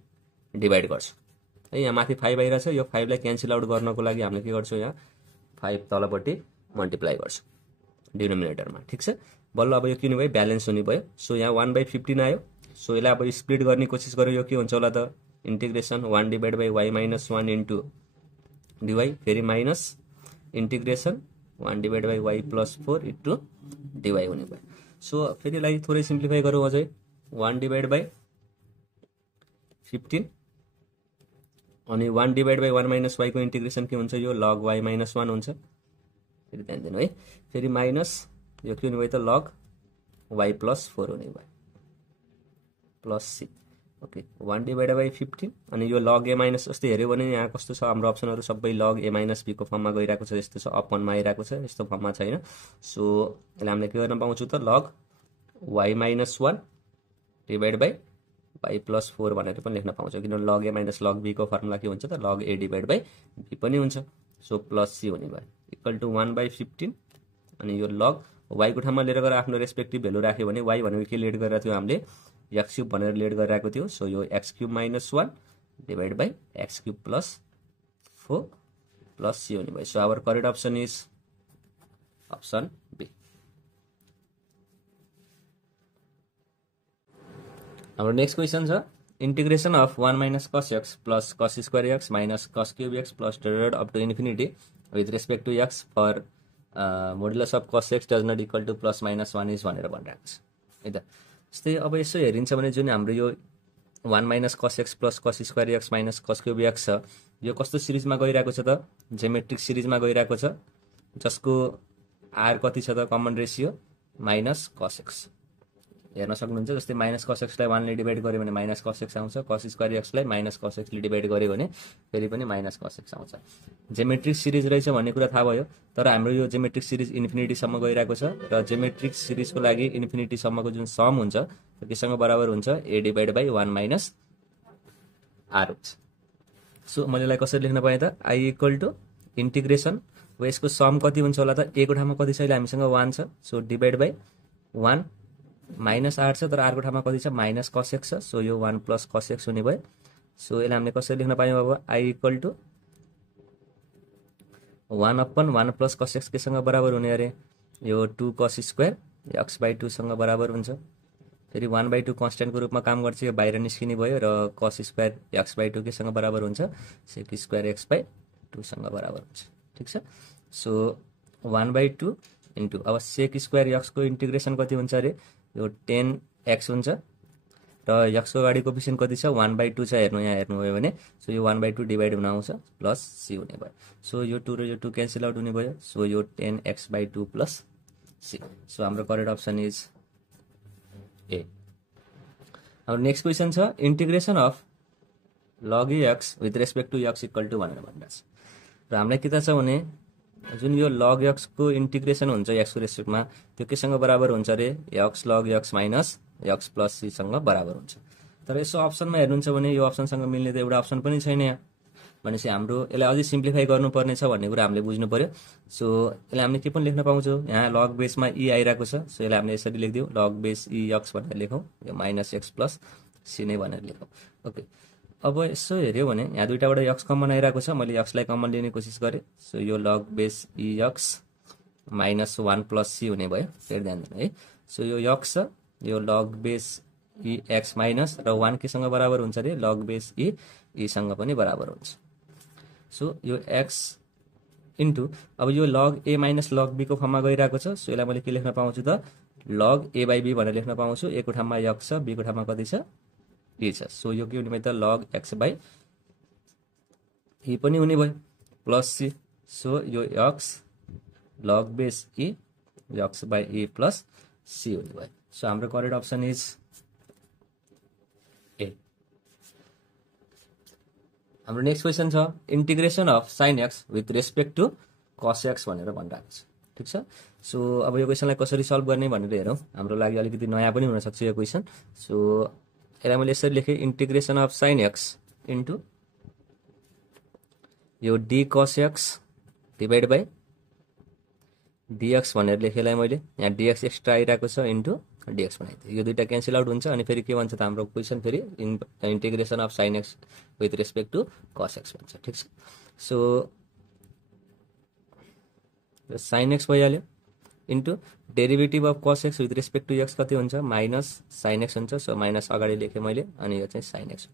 डिभाइड गर्छौँ है। यहाँ माथि 5 आइरहेछ, यो 5 लाई क्यान्सल आउट गर्नको लागि हामीले के गर्छौँ, यहाँ 5 तलपट्टि मल्टिप्लाई गर्छौँ डिनोमिनेटरमा, ठिक छ। बल्ल अब यो किन भयो, ब्यालेन्स हुने भयो। सो यहाँ 1/15 आयो, सो यसलाई अब स्प्लिट गर्ने कोसिस गऱ्यो, यो के हुन्छ होला त, इन्टिग्रेसन 1/y - 1 इन्टु dy, फेरि minus integration 1/y + 4 into dy हुने भयो। सो फेरि यसलाई थोरै सिम्प्लिफाई गरौँ अझै, 1/15 अनि 1/1 - y को इन्टिग्रेसन के हुन्छ, यो log y - 1 हुन्छ, फेरि ध्यान दिनु है। फेरि माइनस यो के हुने भयो त, log y + 4 हुने भयो प्लस c। ओके, 1/15 अनि यो log a माइनस, जस्तै हेऱ्यो भने यहाँ कस्तो छ हाम्रो अप्सनहरू, सबै log a - b को फर्ममा गइरहेको छ, यस्तो छ, अप 1 मा आइरहेको छ, यस्तो फर्ममा छैन। सो यसलाई हामीले के गर्न पाउँछौँ त, log y - 1 divide by y + 4 भनेर पनि लेख्न पाउँछौँ, किनभने log a - log b को फर्मुला के हुन्छ त, log a divide by b पनि हुन्छ। सो प्लस c हुने भयो, इक्वल टु 1/15 अनि यो log y को ठाउँमा लिएर गएर आफ्नो रेस्पेक्टिभ भेल्यु राख्यो भने, y भनेको के लेट गरिरहेको थियो हामीले, x³ भनेर लेट गरिरहेको थियो, सो यो x³ - 1 divide by x³ + 4 plus c हुने भयो। So our correct option is option B. हाम्रो नेक्स्ट क्वेसन छ, integration of 1 minus cos x plus cos square x minus cos cube x plus divided up to infinity with respect to x for modulus of cos x does not equal to plus minus 1 is भनेर भनिरहेको छ है त। जस्तै अब यसो हेरिन्छ भने जुन हाम्रो यो 1 minus cos x plus cos square x minus cos cube x छ, यो कस्तो सिरिजमा गइरहेको छ त, ज्योमेट्रिक सिरिजमा गइरहेको छ, जसको r कति छ त, common ratio minus cos x हेर्न सक्नुहुन्छ। जस्तै माइनस cos x लाई 1 ले डिभाइड गर्यो भने माइनस cos x आउँछ, cos square x लाई माइनस cos x ले डिभाइड गर्यो भने फेरि पनि माइनस cos x आउँछ। ज्योमेट्रिक सिरिज रहेछ भन्ने कुरा थाहा भयो, तर हाम्रो यो ज्योमेट्रिक सिरिज इन्फिनिटी सम्म गइरहेको छ र ज्योमेट्रिक सिरिजको लागि इन्फिनिटी सम्मको जुन सम हुन्छ त्यो केसँग बराबर हुन्छ, a divide by 1 minus r हुन्छ। सो मैले यसलाई कसरी लेख्न पाएँ त, i इक्वल टु इन्टिग्रेसन, अब यसको सम कति हुन्छ होला त, a को ठाउँमा कति छ अहिले हामीसँग 1 छ, so divide by 1 minus r छ, तर r को ठाउँमा कति छ माइनस cos x छ, सो यो 1 प्लस cos x हुने भयो। सो यसलाई हामीले कसरी लेख्न पायौँ अब, i equal to 1 upon 1 plus cos x केसँग बराबर हुने अरे, यो 2 cos स्क्वायर x बाई 2 सँग बराबर हुन्छ। फेरि 1/2 कन्स्टेन्टको रूपमा काम गर्छ, यो बाहिर निस्किने भयो र cos स्क्वायर x बाई 2 केसँग बराबर हुन्छ, sec स्क्वायर x बाई 2 सँग बराबर हुन्छ, ठिक छ। सो 1/2 इन्टु अब sec स्क्वायर x को इन्टिग्रेसन कति हुन्छ अरे, यो 10x हुन्छ र x को अगाडि कोफिसिएन्ट कति छ 1/2 छ, हेर्नु यहाँ हेर्नुभयो भने, सो यो 1/2 डिभाइड हुन आउँछ प्लस c हुने भयो। सो यो 2 र यो 2 क्यान्सल आउट हुने भयो, सो यो 10x/2 प्लस c। सो हाम्रो करेक्ट अप्सन इज ए। अब नेक्स्ट क्वेसन छ, integration of log x with respect to x equal to भनेर भनिरहेको छ र हामीलाई के थाहा छ भने जुन यो log x को इंटीग्रेशन हुन्छ x को रेस्पेक्टमा, त्यो केसँग बराबर हुन्छ अरे, x log x minus x plus c सँग बराबर हुन्छ। तर यसो अप्सनमा हेर्नुहुन्छ भने यो अप्सनसँग मिल्ने त एउटा अप्सन पनि छैन यहाँ, भनेपछि हाम्रो यसलाई अझै सिम्प्लिफाई गर्नुपर्ने छ भन्ने कुरा हामीले बुझ्नु पर्यो। सो यसलाई हामीले के पनि लेख्न पाउँछौँ, यहाँ log बेसमा e आइरहेको छ, सो यसलाई हामीले यसरी लेखिदिउँ, log बेस e x भनेर लेखौँ, यो माइनस x प्लस सी नै भनेर लेखौँ। ओके, अब यसो हेऱ्यो भने यहाँ दुईटाबाट यक्स कमन आइरहेको छ, मैले यक्सलाई कमन लिने कोसिस गरेँ। सो यो लग base e x minus 1 plus C हुने भयो। फेरि ध्यान दिनु है, सो यो यक्स छ, यो लग बेस ई एक्स माइनस र 1 केसँग बराबर हुन्छ अरे लग बेस ई ईसँग पनि बराबर हुन्छ। सो यो एक्स इन्टु अब यो लग ए माइनस लग बीको फर्ममा गइरहेको छ। सो यसलाई मैले के लेख्न पाउँछु त लग ए बाई बी भनेर लेख्न पाउँछु। ए को ठाउँमा यक्स छ, बी को ठाउँमा कति छ ई छ। सो यो के हुने भयो त लग एक्स बाई ई पनि हुने भयो प्लस सी। सो यो x log base e x by e plus C हुने भयो। सो हाम्रो करेक्ट अप्सन इज ए। हाम्रो नेक्स्ट क्वेसन छ integration of sine x with respect to cos x भनेर भनिरहेको छ। ठिक छ, सो अब यो क्वेसनलाई कसरी सल्भ गर्ने भनेर हेरौँ। हाम्रो लागि अलिकति नयाँ पनि हुनसक्छ यो क्वेसन। सो यसलाई मैले यसरी लेखेँ integration of sine x into यो d cos x divide by d x भनेर लेखेलाई मैले। यहाँ डिएक्स एक्स्ट्रा आइरहेको छ इन्टु डिएक्स बनाइदिएँ। यो दुईटा क्यान्सल आउट हुन्छ अनि फेरि के भन्छ त हाम्रो क्वेसन फेरि integration of sine x with respect to cos x भन्छ। ठिक छ, सो साइन एक्स भइहाल्यो into derivative of cos x with respect to x कति हुन्छ माइनस साइन एक्स हुन्छ। सो माइनस अगाडि लेखेँ मैले अनि यो चाहिँ साइन एक्स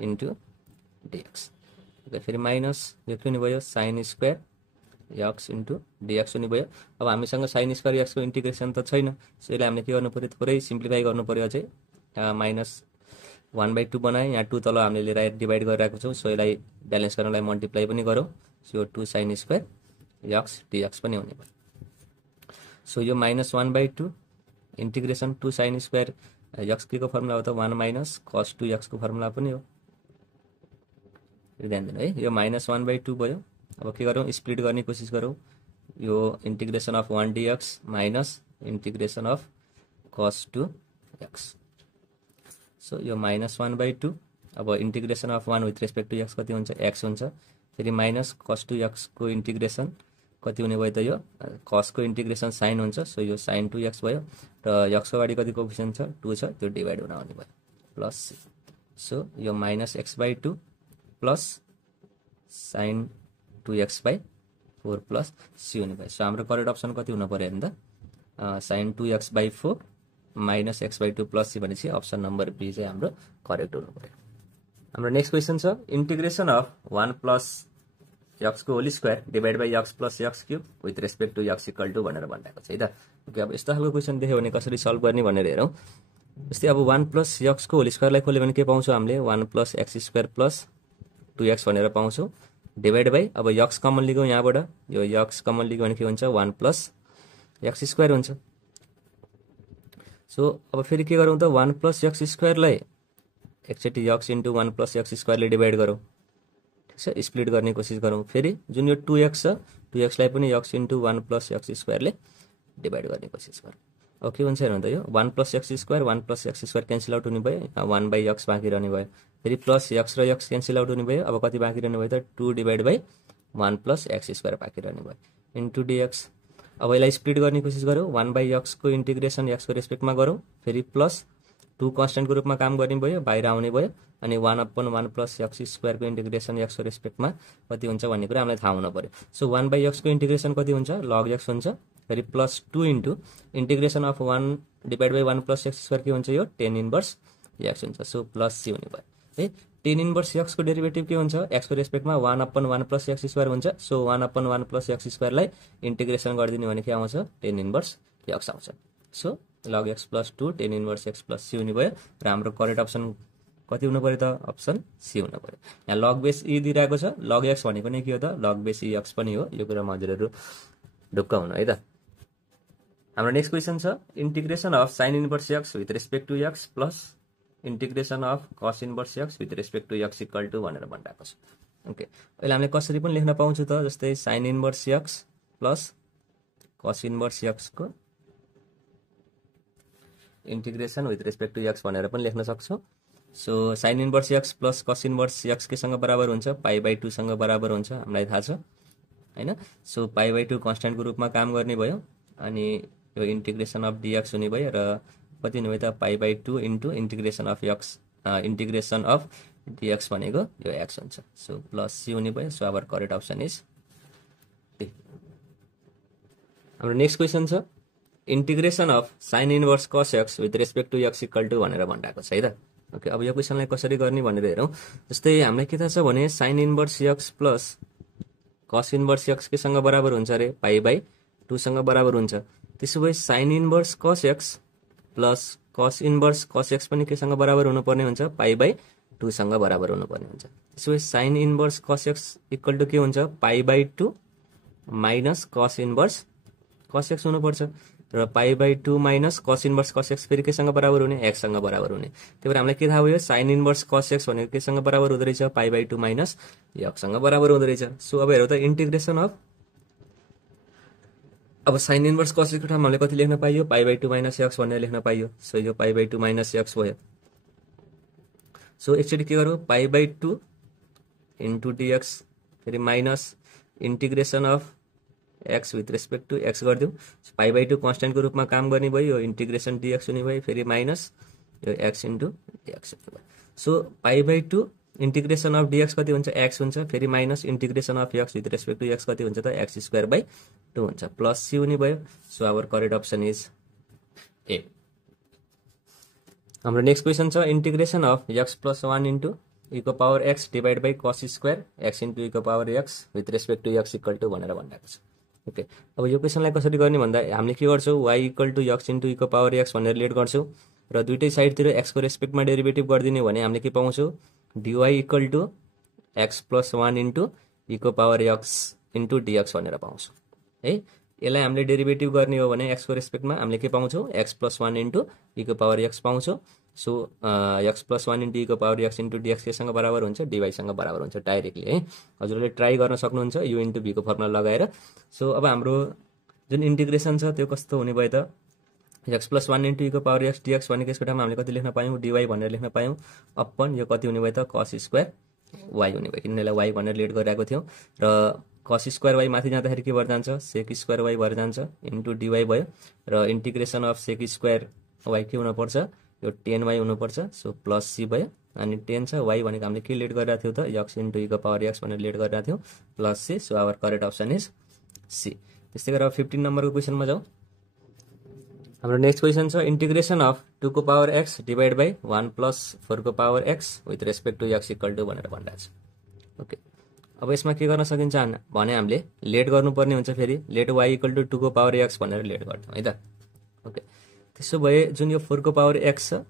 इन्टु डिएक्स। फेरि माइनस यो के हुने भयो sine square x into dx हुने भयो। अब हामीसँग साइन स्क्वायर एक्सको इन्टिग्रेसन त छैन। सो यसलाई हामीले के गर्नु पऱ्यो थोरै सिम्प्लिफाई गर्नु पऱ्यो अझै। माइनस 1/2 बनाएँ, यहाँ 2 तल हामीले लिएर डिभाइड गरिरहेको छौँ। सो यसलाई ब्यालेन्स गर्नलाई मल्टिप्लाई पनि गरौँ। सो यो 2 साइन स्क्वायर एक्स डिएक्स पनि हुने भयो। सो यो minus 1/2 integration 2 sign square x के को फर्मुला हो त 1 माइनस कस 2 एक्सको फर्मुला पनि हो। ध्यान दिनु है, यो माइनस 1/2 भयो। अब के गरौँ स्प्लिट गर्ने कोसिस गरौँ। यो integration of 1 dx minus integration of cos 2 x. So यो माइनस 1/2 अब integration of 1 with respect to x कति हुन्छ एक्स हुन्छ। फेरि माइनस कस 2 एक्सको इन्टिग्रेसन कति हुने भयो त यो कसको इन्टिग्रेसन साइन हुन्छ। सो यो साइन 2 एक्स भयो र एक्सको अगाडि कति कोफिसिएन्ट छ 2 छ, त्यो डिभाइड हुन आउने भयो प्लस सी। सो यो minus x/2 plus sine 2x/4 plus C हुने भयो। सो हाम्रो करेक्ट अप्सन कति हुन पर्यो नि त sine 2x/4 minus x/2 plus c भनेपछि अप्सन नम्बर बी चाहिँ हाम्रो करेक्ट हुनु पर्यो। हाम्रो नेक्स्ट क्वेसन छ इन्टिग्रेसन अफ 1 प्लस एक्सको whole square divide by x plus x cube with respect to x equal to भनेर भनिरहेको छ है त। ओके, अब यस्तो खालको क्वेसन देख्यो भने कसरी सल्भ गर्ने भनेर हेरौँ। जस्तै अब 1 प्लस एक्सको होल स्क्वायरलाई खोल्यो भने के पाउँछौँ हामीले 1 plus x square plus 2x भनेर पाउँछौँ डिभाइड बाई अब एक्स कमन लिगौँ यहाँबाट। यो एक्स कमन लिगौँ भने के हुन्छ 1 प्लस एक्स स्क्वायर हुन्छ। सो अब फेरि के गरौँ त 1 प्लस एक्स स्क्वायरलाई एकचोटि एक्स इन्टु 1 प्लस एक्स स्क्वायरले डिभाइड गरौँ। ठिक छ, स्प्लिट गर्ने कोसिस गरौँ। फेरि जुन यो 2x छ 2x लाई पनि एक्स इन्टु 1 प्लस एक्स स्क्वायरले डिभाइड गर्ने कोसिस गरौँ। अब के हुन्छ हेर्नु त यो 1 plus x square 1 plus x square cancel out हुने भयो, 1/x बाँकी रहने भयो। फेरि प्लस एक्स र एक्स क्यान्सल आउट हुने भयो। अब कति बाँकी रहने भयो त 2 divide by 1 plus x square बाँकी रहने भयो इन्टु डिएक्स। अब यसलाई स्प्लिट गर्ने कोसिस गरौँ 1/x को इन्टिग्रेसन एक्सको रेस्पेक्टमा गरौँ। फेरि प्लस 2 कन्स्टेन्टको रूपमा काम गर्ने भयो, बाहिर आउने भयो अनि 1/1 प्लस एक्स स्क्वायरको इन्टिग्रेसन एक्सको रेस्पेक्टमा कति हुन्छ भन्ने कुरा हामीलाई थाहा हुन पर्यो। सो 1/x को इन्टिग्रेसन कति हुन्छ लग एक्स हुन्छ। फेरि plus 2 into integration of 1 divide by 1 plus x square के हुन्छ यो tan इन्भर्स एक्स हुन्छ। सो प्लस सी हुने भयो है। tan इन्भर्स एक्सको डेरिभेटिभ के हुन्छ एक्सको रेस्पेक्टमा 1/1 प्लस एक्स स्क्वायर हुन्छ। सो 1/1 प्लस एक्स स्क्वायरलाई इन्टिग्रेसन गरिदिने भने के आउँछ tan इन्भर्स एक्स आउँछ। So log x plus 2 tan inverse x plus C हुने भयो र हाम्रो करेक्ट अप्सन कति हुनु पर्यो त अप्सन सी हुनु पर्यो। यहाँ लग बेस ई दिइरहेको छ, लग एक्स भनेको नै के हो त लग बेस ई एक्स पनि हो। यो कुरा हजुरहरू ढुक्क हुनु है त। हाम्रो नेक्स्ट क्वेसन छ integration of sine inverse x with respect to x plus integration of cos inverse x with respect to x equal to भनेर भनिरहेको छ। ओके, अहिले हामीले कसरी पनि लेख्न पाउँछौँ त जस्तै sine inverse x plus cos inverse एक्सको integration with respect to x भनेर पनि लेख्न सक्छौँ। So sine inverse x plus cos inverse x केसँग बराबर हुन्छ π/2 सँग बराबर हुन्छ हामीलाई थाहा छ हैन। सो π/2 कन्स्टेन्टको रूपमा काम गर्ने भयो अनि यो इन्टिग्रेसन अफ डिएक्स हुने भयो र कति हुने भयो त π/2 इन्टु इन्टिग्रेसन अफ dx भनेको यो x हुन्छ। सो प्लस c हुने भयो। So our correct option is D. हाम्रो नेक्स्ट क्वेसन छ integration of sine inverse cos x with respect to x equal to भनेर भनिरहेको छ है त। ओके, अब यो क्वेसनलाई कसरी गर्ने भनेर हेरौँ। जस्तै हामीलाई के थाहा छ भने sine inverse x plus cos inverse x केसँग बराबर हुन्छ अरे π/2 सँग बराबर हुन्छ। त्यसो भए sine inverse cos x plus cos inverse cos x पनि केसँग बराबर हुनुपर्ने हुन्छ π/2 सँग बराबर हुनुपर्ने हुन्छ। त्यसो भए sine inverse cos x equal to के हुन्छ π/2 minus cos inverse cos x हुनुपर्छ र π/2 minus cos inverse cos x फेरि केसँग बराबर हुने x सँग बराबर हुने। त्यही भएर हामीलाई के थाहा भयो साइन इन्भर्स cos x भनेको केसँग बराबर हुँदो रहेछ π/2 माइनस x सँग बराबर हुँदो रहेछ। सो अब हेरौँ त इन्टिग्रेसन अफ अब साइन इन्भर्स cos x को ठाउँमा हामीले कति लेख्न पाइयो π/2 माइनस x भनेर लेख्न पाइयो। सो यो π/2 माइनस x भयो। सो एकचोटि के गरौँ π/2 इन्टु dx फेरि minus integration of x with respect to x गरिदिउँ। π/2 कन्स्टेन्टको रूपमा काम गर्ने भयो। यो इन्टिग्रेसन dx हुने भयो फेरि माइनस यो x इन्टु dx हुने भयो। सो π/2 इन्टिग्रेसन अफ dx कति हुन्छ x हुन्छ फेरि minus integration of x with respect to x कति हुन्छ त x²/2 हुन्छ प्लस c हुने भयो। So our correct option is A. हाम्रो नेक्स्ट क्वेसन छ integration of x plus 1 into e को power x divide by cos square x into e को power x with respect to x equal to भनेर भनिरहेको छ। Okay, अब यो क्वेसनलाई कसरी गर्ने भन्दा हामीले के गर्छौँ y equal to x into e को पावर x भनेर लेट गर्छौँ र दुईटै साइडतिर x को रेस्पेक्टमा डेरिभेटिभ गरिदिने भने हामीले के पाउँछौँ dy equal to x plus 1 into e को पावर x इन्टु dx भनेर पाउँछौँ है। यसलाई हामीले डेरिभेटिभ गर्ने हो भने x को रेस्पेक्टमा हामीले के पाउँछौँ x प्लस 1 इन्टु e को पावर x पाउँछौँ। So x plus 1 into e को पावर x इन्टु dx केसँग बराबर हुन्छ dy सँग बराबर हुन्छ डाइरेक्टली है। हजुरहरूले ट्राई गर्न सक्नुहुन्छ u इन्टु v को फर्मुला लगाएर। सो अब हाम्रो जुन इन्टिग्रेसन छ त्यो कस्तो हुने भयो त x प्लस 1 इन्टु e को पावर x dx भनेको यसको ठाउँमा हामीले कति लेख्न पायौँ dy भनेर लेख्न पायौँ अपन यो कति हुने भयो त cos स्क्वायर y हुने भयो किनभने यसलाई y भनेर लेट गरिरहेको थियौँ र cos स्क्वायर y माथि जाँदाखेरि के भएर जान्छ sec स्क्वायर y भएर जान्छ इन्टु dy भयो र integration of sec square y के हुनुपर्छ यो 10y हुनुपर्छ। सो प्लस c भयो अनि 10 छ y भनेको हामीले के लेट गरिरहेको थियौँ त x इन्टु e को पावर x भनेर लेट गरिरहेको थियौँ plus c। So our correct option is C. त्यस्तै गरेर 15 नम्बरको क्वेसनमा जाउँ। हाम्रो नेक्स्ट क्वेसन छ इन्टिग्रेसन अफ 2 को power x divide by 1 plus 4 को power x with respect to x equal to भनेर भनिरहेको छ। ओके, अब यसमा के गर्न सकिन्छ भने हामीले लेट गर्नुपर्ने हुन्छ फेरि लेट y इक्वल टु 2 को पावर x भनेर लेट गर्छौँ है त। ओके, त्यसो भए जुन यो 4 को पावर x छ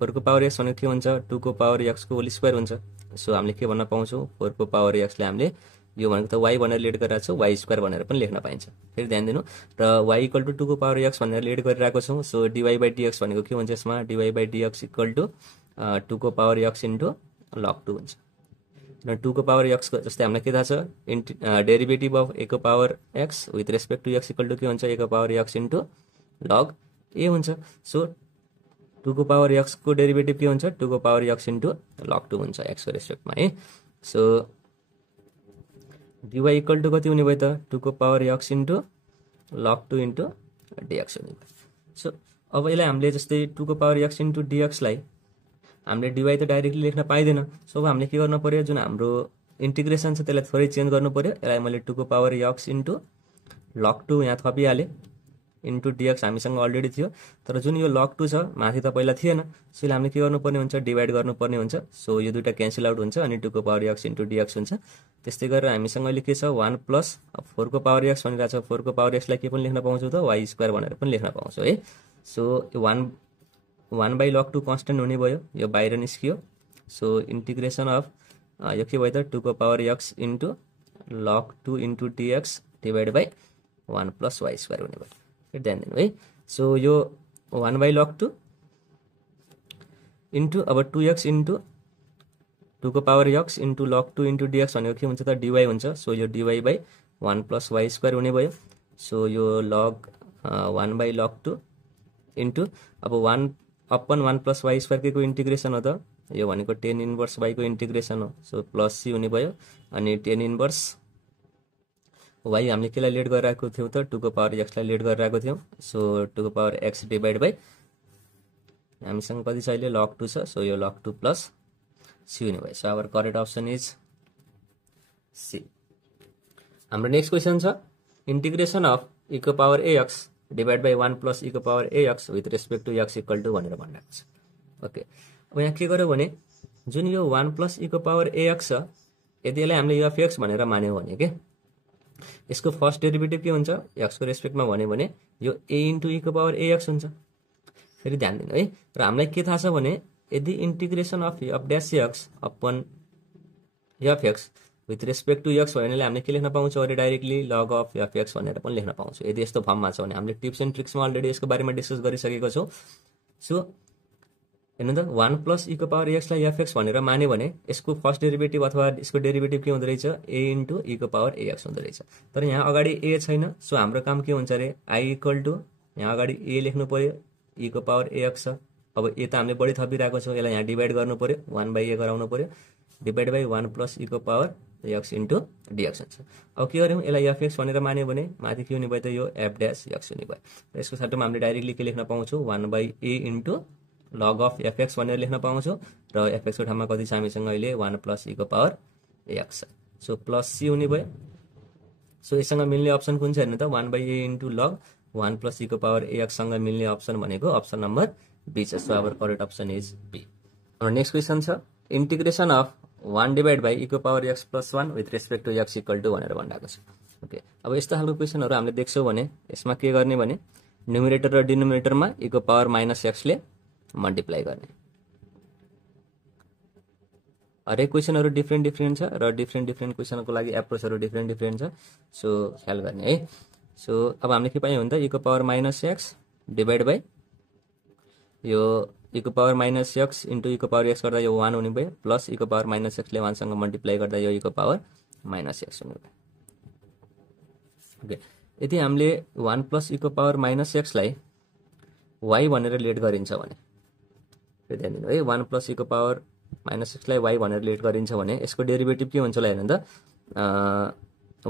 4 को पावर x भनेको के हुन्छ 2 को पावर x को होल स्क्वायर हुन्छ। सो हामीले के भन्न पाउँछौँ 4 को पावर x लाई हामीले यो भनेको त y भनेर लेट गरिरहेको छौँ y स्क्वायर भनेर पनि लेख्न पाइन्छ। फेरि ध्यान दिनु र y इक्वल टु 2 को पावर x भनेर लेट गरिरहेको छौँ। सो dy बाई dx भनेको के हुन्छ यसमा dy by dx equal to 2 को पावर x इन्टु log 2 हुन्छ र 2 को पावर x जस्तै हामीलाई के थाहा छ डेरिभेटिभ अफ a को power x with respect to x equal to के हुन्छ a को power x into log a हुन्छ। सो 2 को पावर x को डेरिभेटिभ के हुन्छ 2 को पावर x इन्टु log 2 हुन्छ x को रेस्पेक्टमा है। सो dy इक्वल टु कति हुने भयो त 2 को power x into log 2 into dx हुने भयो। सो अब यसलाई हामीले जस्तै 2 को पावर x इन्टु dx लाई हामीले dy त डाइरेक्टली लेख्न पाइँदैन। सो अब हामीले के गर्नु पर्यो जुन हाम्रो इन्टिग्रेसन छ त्यसलाई थोरै चेन्ज गर्नु पर्यो। यसलाई मैले 2 को पावर x इन्टु log 2 यहाँ थपिहालेँ इन्टु dx हामीसँग अलरेडी थियो तर जुन यो log 2 छ माथि त पहिला थिएन। सो यसलाई हामीले के गर्नुपर्ने हुन्छ डिभाइड गर्नुपर्ने हुन्छ। सो यो दुईटा क्यान्सल आउट हुन्छ अनि 2 को पावर x इन्टु dx हुन्छ। त्यस्तै गरेर हामीसँग अहिले के छ 1 प्लस 4 को पावर x भनिरहेको छ 4 को पावर x लाई के पनि लेख्न पाउँछौँ त y स्क्वायर भनेर पनि लेख्न पाउँछौँ है। सो यो 1 बाई log 2 कन्स्टेन्ट हुने भयो यो बाहिर निस्कियो। सो इन्टिग्रेसन अफ यो के भयो त 2 को power x into log 2 into dx divide by 1 plus y square हुने भयो। ध्यान दिनु है। सो यो 1 बाई log 2 इन्टु अब 2x इन्टु 2 को power x into log 2 into dx भनेको के हुन्छ त dy हुन्छ। सो यो dy by 1 plus y square हुने भयो। सो यो log 1 बाई log 2 इन्टु अब 1 अपन 1 प्लस y स्क्वायर के को इन्टिग्रेसन हो त यो भनेको 10 इन्भर्स y को इन्टिग्रेसन हो। सो प्लस c हुने भयो अनि 10 इन्भर्स y हामीले केलाई लेट गरिरहेको थियौँ त 2 को पावर x लाई लेट गरिरहेको थियौँ। सो 2 को पावर x डिभाइड बाई हामीसँग कति छ अहिले log 2 छ सो यो log 2 plus c हुने भयो so our correct option is c हाम्रो नेक्स्ट क्वेशन छ इंटीग्रेशन अफ e को power ax divide by 1 plus e को power ax with respect to x equal to भनेर भनिरहेको छ ओके अब यहाँ के गर्यो भने जुन यो 1 plus e को पावर ax छ यदि यसलाई हामीले f x भनेर मान्यौ भने के यसको फर्स्ट डेरिभेटिभ के हुन्छ x को रेस्पेक्टमा भने यो a * e को पावर ax हुन्छ फेरि ध्यान दिनु है र हामीलाई के थाहा छ भने यदि integration of f dash x upon f x with respect to x भयो भने हामीले के लेख्न पाउँछौँ अरे directly log of f x भनेर पनि लेख्न पाउँछौँ यदि यस्तो फर्ममा छ भने हामीले टिप्स एन्ड ट्रिक्समा अलरेडी यसको बारेमा डिस्कस गरिसकेको छौँ सो हेर्नु त 1 plus e को पावर ax लाई f x भनेर मान्यो भने यसको फर्स्ट डेरिभेटिभ अथवा यसको डेरिभेटिभ के हुँदो रहेछ a * e को पावर ax हुँदो रहेछ तर यहाँ अगाडि a छैन सो हाम्रो काम के हुन्छ अरे i इक्वल टु यहाँ अगाडि a लेख्नु पर्यो e को पावर ax छ अब a त हामीले बढी थपिरहेको छौँ यसलाई यहाँ डिभाइड गर्नु पर्यो 1/a गराउनु पर्यो डिभाइड बाइ 1 plus e को पावर x * dx हुन्छ अब के गर्यौँ यसलाई f x भनेर मान्यो भने माथि के हुने भयो त यो f डैश x हुने भयो र यसको साथमा हामीले डाइरेक्टली के लेख्न पाउँछौँ 1/a * log of f x भनेर लेख्न पाउँछौँ र f x को ठाउँमा कति छ हामीसँग अहिले 1 plus e को power ax so plus c हुने भयो सो यससँग मिल्ने अप्सन कुन छ हेर्नु त 1/a * log 1 plus e को पावर ax सँग मिल्ने अप्सन भनेको अप्सन नम्बर बी छ so our correct option is B हाम्रो नेक्स्ट क्वेशन छ integration of 1 divide by e को power x plus 1 with respect to x equal to भनेर भनिरहेको छ ओके अब यस्तो खालको क्वेशनहरु हामीले देख्छौं भने यसमा के गर्ने भने न्युमरेटर र डिनोमिनेटरमा e को पावर माइनस x ले मल्टिप्लाई गर्ने हरेक क्वेशनहरु डिफरेन्ट छ र डिफरेन्ट क्वेशनको लागि एप्रोचहरु डिफरेन्ट छ सो ख्याल गर्ने है सो अब हामीले के पायौं भन्दा e को power minus x divide by यो e को power minus x into e को पावर x गर्दा यो 1 हुने भयो प्लस e को पावर माइनस x ले 1 सँग मल्टिप्लाई गर्दा यो e को पावर माइनस x हुने भयो ओके यदि हामीले 1 प्लस e को पावर माइनस x लाई y भनेर लेट गरिन्छ भने फेरि ध्यान दिनु है 1 प्लस e को पावर माइनस x लाई y भनेर लेट गरिन्छ भने यसको डेरिभेटिभ के हुन्छ ल हेर्नु त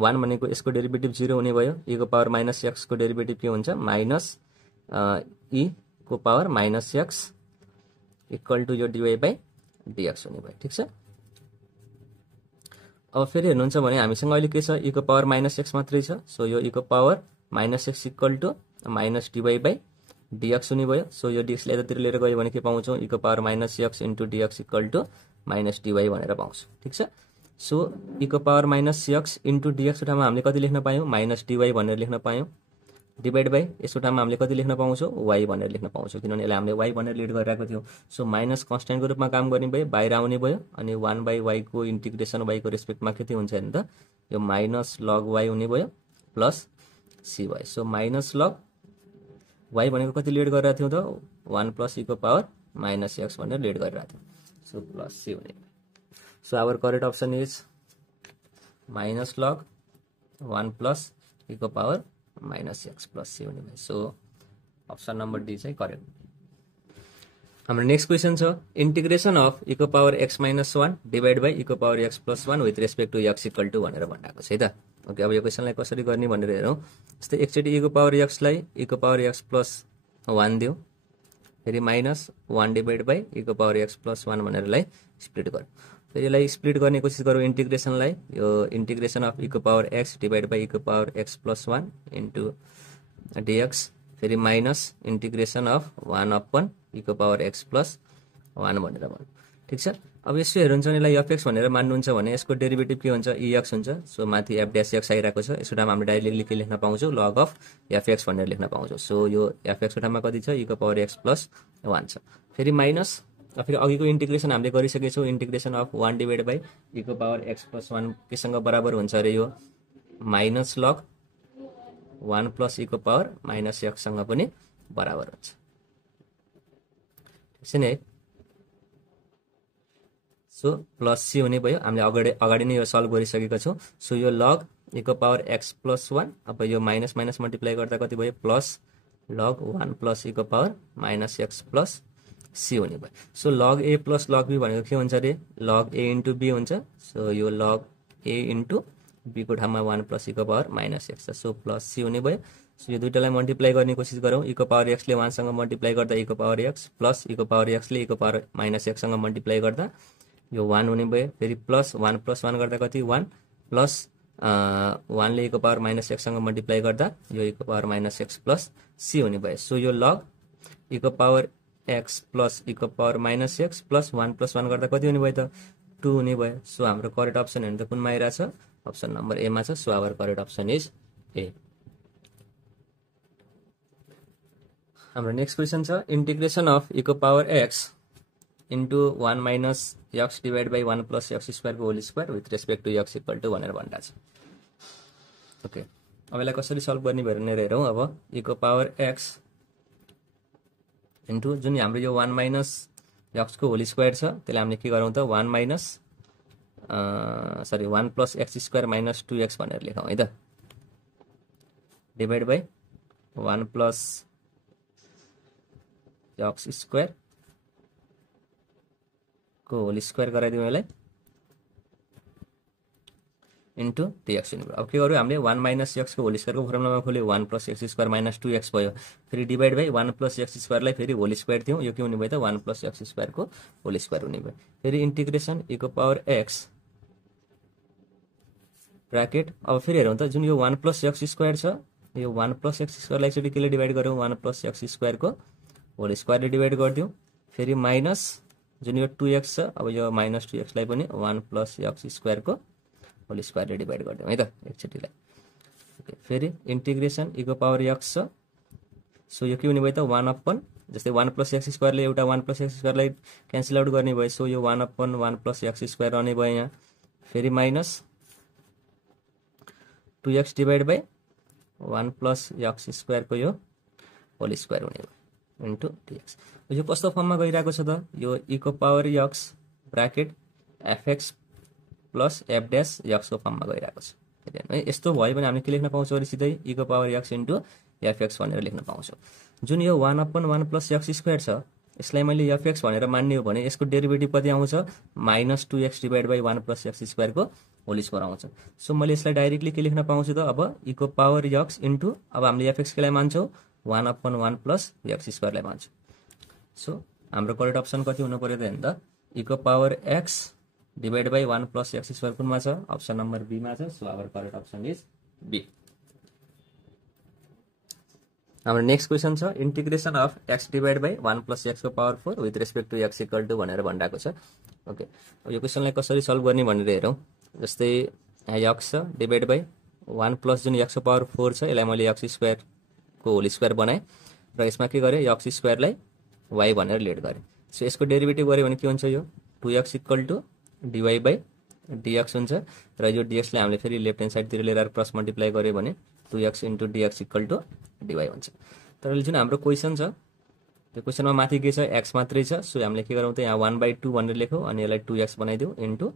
1 भनेको यसको डेरिभेटिभ 0 हुने भयो e को पावर माइनस x को डेरिभेटिभ के हुन्छ माइनस e को power minus x equal to यो dy बाइ dx हुने भयो ठीक छ अब फेरि हेर्नुहुन्छ भने हामीसँग अहिले के छ e को पावर माइनस x मात्रै छ सो यो e को power minus x equal to minus dy by dx हुने भयो सो यो dx लाई यतातिर लिएर गयो भने के पाउँछौं e को power minus x into dx equal to minus dy भनेर पाउँछौं ठीक छ सो e को power minus x into dx ठाउँमा हामीले कति लेख्न पायौं माइनस dy भनेर लेख्न पायौं डिवाइड बाइ यसको ठाउँमा हामीले कति लेख्न पाउँछौं y भनेर लेख्न पाउँछौं किनभने यसलाई हामीले y भनेर लिड गरिरहेको थियौं सो माइनस कन्स्ट्यान्टको रूपमा काम गर्ने भए बाहिर आउने भयो अनि 1/y को इन्टिग्रेसन y को रेस्पेक्टमा के हुन्छ हेर्नु त यो माइनस log y हुने भयो plus cy so minus log y भनेको कति लिड गरिरहेको थियौ त 1 प्लस e को पावर माइनस x भनेर लिड गरिरहेको थियौ सो प्लस c हुने so our correct option is minus log 1 plus e को power minus x plus c हुने भयो सो अप्सन नम्बर डी चाहिँ करेक्ट हाम्रो नेक्स्ट क्वेशन छ इंटीग्रेशन अफ e को power x minus 1 divide by e को power x plus 1 with respect to x equal to भनेर भनिरहेको छ है त ओके अब यो क्वेशनलाई कसरी गर्ने भनेर हेरौं जस्तै एकचोटी e को पावर x लाई e को पावर x प्लस 1 दियौ फेरि माइनस 1 डिवाइड बाइ e को पावर x प्लस 1 भनेरलाई स्प्लिट गरौँ फेरि यसलाई स्प्लिट गर्ने कोसिस गरौँ इन्टिग्रेसनलाई यो इन्टिग्रेसन अफ e को power x divide by e को power x plus 1 into dx फेरि minus integration of 1 upon e को पावर x प्लस 1 भनेर भनौँ ठीक छ अब यसो हेर्नुहुन्छ भने यसलाई f x भनेर मान्नुहुन्छ भने यसको डेरिभेटिभ के हुन्छ ex हुन्छ सो माथि f डैश x आइरहेको छ यसको ठाउँमा हामीले डाइरेक्टली के लेख्न पाउँछौं log अफ f x भनेर लेख्न पाउँछौं सो यो f x को ठाउँमा कति छ e को पावर x प्लस 1 छ फेरि माइनस फेरि अघिको इन्टिग्रेसन हामीले गरिसकेछौं integration of 1 divide by e को पावर x प्लस 1 केसँग बराबर हुन्छ रे यो माइनस log 1 प्लस e को पावर माइनस x सँग पनि बराबर हुन्छ ठीक छ नि सो प्लस c हुने भयो हामीले अगाडि नै यो सल्भ गरिसकेका छौं सो यो log e को पावर x प्लस 1 अब यो माइनस माइनस मल्टिप्लाई गर्दा कति भयो प्लस log 1 प्लस e को power minus x plus c हुने भयो so log a plus log b भनेको के हुन्छ रे log a इन्टु b हुन्छ सो यो log a इन्टु b को ठाउँमा 1 प्लस e को पावर माइनस x छ। सो प्लस c हुने भयो। सो यो दुईटालाई मल्टिप्लाई गर्ने कोसिस गरौँ। e को पावर x ले 1 सँग मल्टिप्लाई गर्दा e को पावर x प्लस e को पावर x ले e को पावर माइनस x सँग मल्टिप्लाई गर्दा यो 1 हुने भयो। फेरि प्लस 1 गर्दा कति 1 प्लस 1 ले e को पावर माइनस x सँग मल्टिप्लाई गर्दा यो e को power minus x plus c हुने भयो। सो यो लग e को पावर x प्लस e को पावर माइनस x प्लस 1 गर्दा कति हुने भयो त 2 हुने भयो। सो हाम्रो करेक्ट अप्सन हेर्नु त कुनमा आइरहेछ? अप्सन नम्बर ए मा छ। So our correct option is A. हाम्रो नेक्स्ट क्वेसन छ इंटीग्रेशन अफ e को power x into 1 minus x divide by 1 plus x square को whole square with respect to x equal to भनेर भनिरहेको छ। Okay, अब यसलाई कसरी सल्भ गर्ने भनेर हेरौँ। अब e को पावर x इन्टु जुन हाम्रो यो 1 माइनस x को होल स्क्वायर छ त्यसलाई हामीले के गरौँ त 1 minus 1 plus x square minus 2x भनेर लेखौँ है त, divide by 1 plus x square को होल स्क्वायर गराइदिउँ यसलाई इन्टु dx हुने भयो। अब के गर्यो हामीले 1 माइनस x को होल स्क्वायर को फर्मुलामा खोल्यो 1 plus x square minus 2x भयो। फेरि डिवाइड बाई 1 प्लस x स्क्वायरलाई फेरि होल स्क्वायर दिउँ, यो के हुने भयो त 1 प्लस x स्क्वायर को होल स्क्वायर हुने भयो। फेरि इंटीग्रेशन e को पावर x ब्रैकेट। अब फेरि हेरौँ त जुन यो 1 प्लस x स्क्वायर छ यो 1 प्लस x स्क्वायरलाई एकचोटि केले डिवाइड गरौँ 1 प्लस x स्क्वायर को होल स्क्वायरले डिवाइड गरिदिउँ। फेरि माइनस जुन यो 2x छ अब यो माइनस 2x लाई पनि 1 प्लस x स्क्वायर को होल स्क्वायरले डिवाइड गरिदिउँ है त एकचोटिलाई। ओके, फेरि इंटीग्रेशन e को पावर x छ। सो यो के हुने भयो त 1 अपन जस्तै 1 प्लस x स्क्वायरले एउटा 1 प्लस x स्क्वायरलाई क्यान्सल आउट गर्ने भयो। सो यो 1 अपन 1 प्लस x स्क्वायर रहने भयो यहाँ। फेरि minus 2x divide by 1 plus x square को यो होल स्क्वायर हुने भयो इन्टु dx। यो कस्तो फर्ममा गइरहेको छ त यो e को power x bracket fx plus f dash x को फर्ममा गइरहेको छ है। यस्तो भयो भने हामीले के लेख्न पाउँछौँ अरे सिधै e को पावर x इन्टु fx भनेर लेख्न पाउँछौँ। जुन यो 1 अपन 1 प्लस x स्क्वायर छ यसलाई मैले fx भनेर मान्ने हो भने यसको डेरिभेटिभ कति आउँछ minus 2x divide by 1 plus x square को होल स्क्वायर आउँछ। सो मैले यसलाई डाइरेक्टली के लेख्न पाउँछु त अब e को पावर x इन्टु अब हामीले fx के लाई मान्छौँ 1 अपन 1 प्लस x स्क्वायरलाई मान्छौँ। सो हाम्रो करेक्ट अप्सन कति हुनु पर्यो त हेर्नु त e को power x divide by 1 plus x square कुनमा छ? अप्सन नम्बर बी मा छ। So our correct option is B. हाम्रो नेक्स्ट क्वेसन छ integration of x divide by 1 plus x को power 4 with respect to x equal to भनेर भनिरहेको छ। ओके, अब यो क्वेसनलाई कसरी सल्भ गर्ने भनेर हेरौँ। जस्तै यहाँ x छ डिवाइड बाई 1 प्लस जुन x को पावर 4 छ यसलाई मैले x स्क्वायर को होल स्क्वायर बनाएँ र यसमा के गरेँ x स्क्वायरलाई y भनेर लेट गरेँ। सो यसको डेरिभेटिभ गऱ्यो भने के हुन्छ यो 2x equal to dy by dx हुन्छ र यो dx लाई हामीले फेरि लेफ्ट ह्यान्ड साइडतिर लिएर क्रस मल्टिप्लाई गर्यो भने 2x into dx equal to dy हुन्छ। तर जुन हाम्रो क्वेसन छ त्यो क्वेसनमा माथि के छ x मात्रै छ। सो हामीले के गरौँ त यहाँ 1/2 भनेर लेखौँ अनि यसलाई 2x बनाइदिउँ into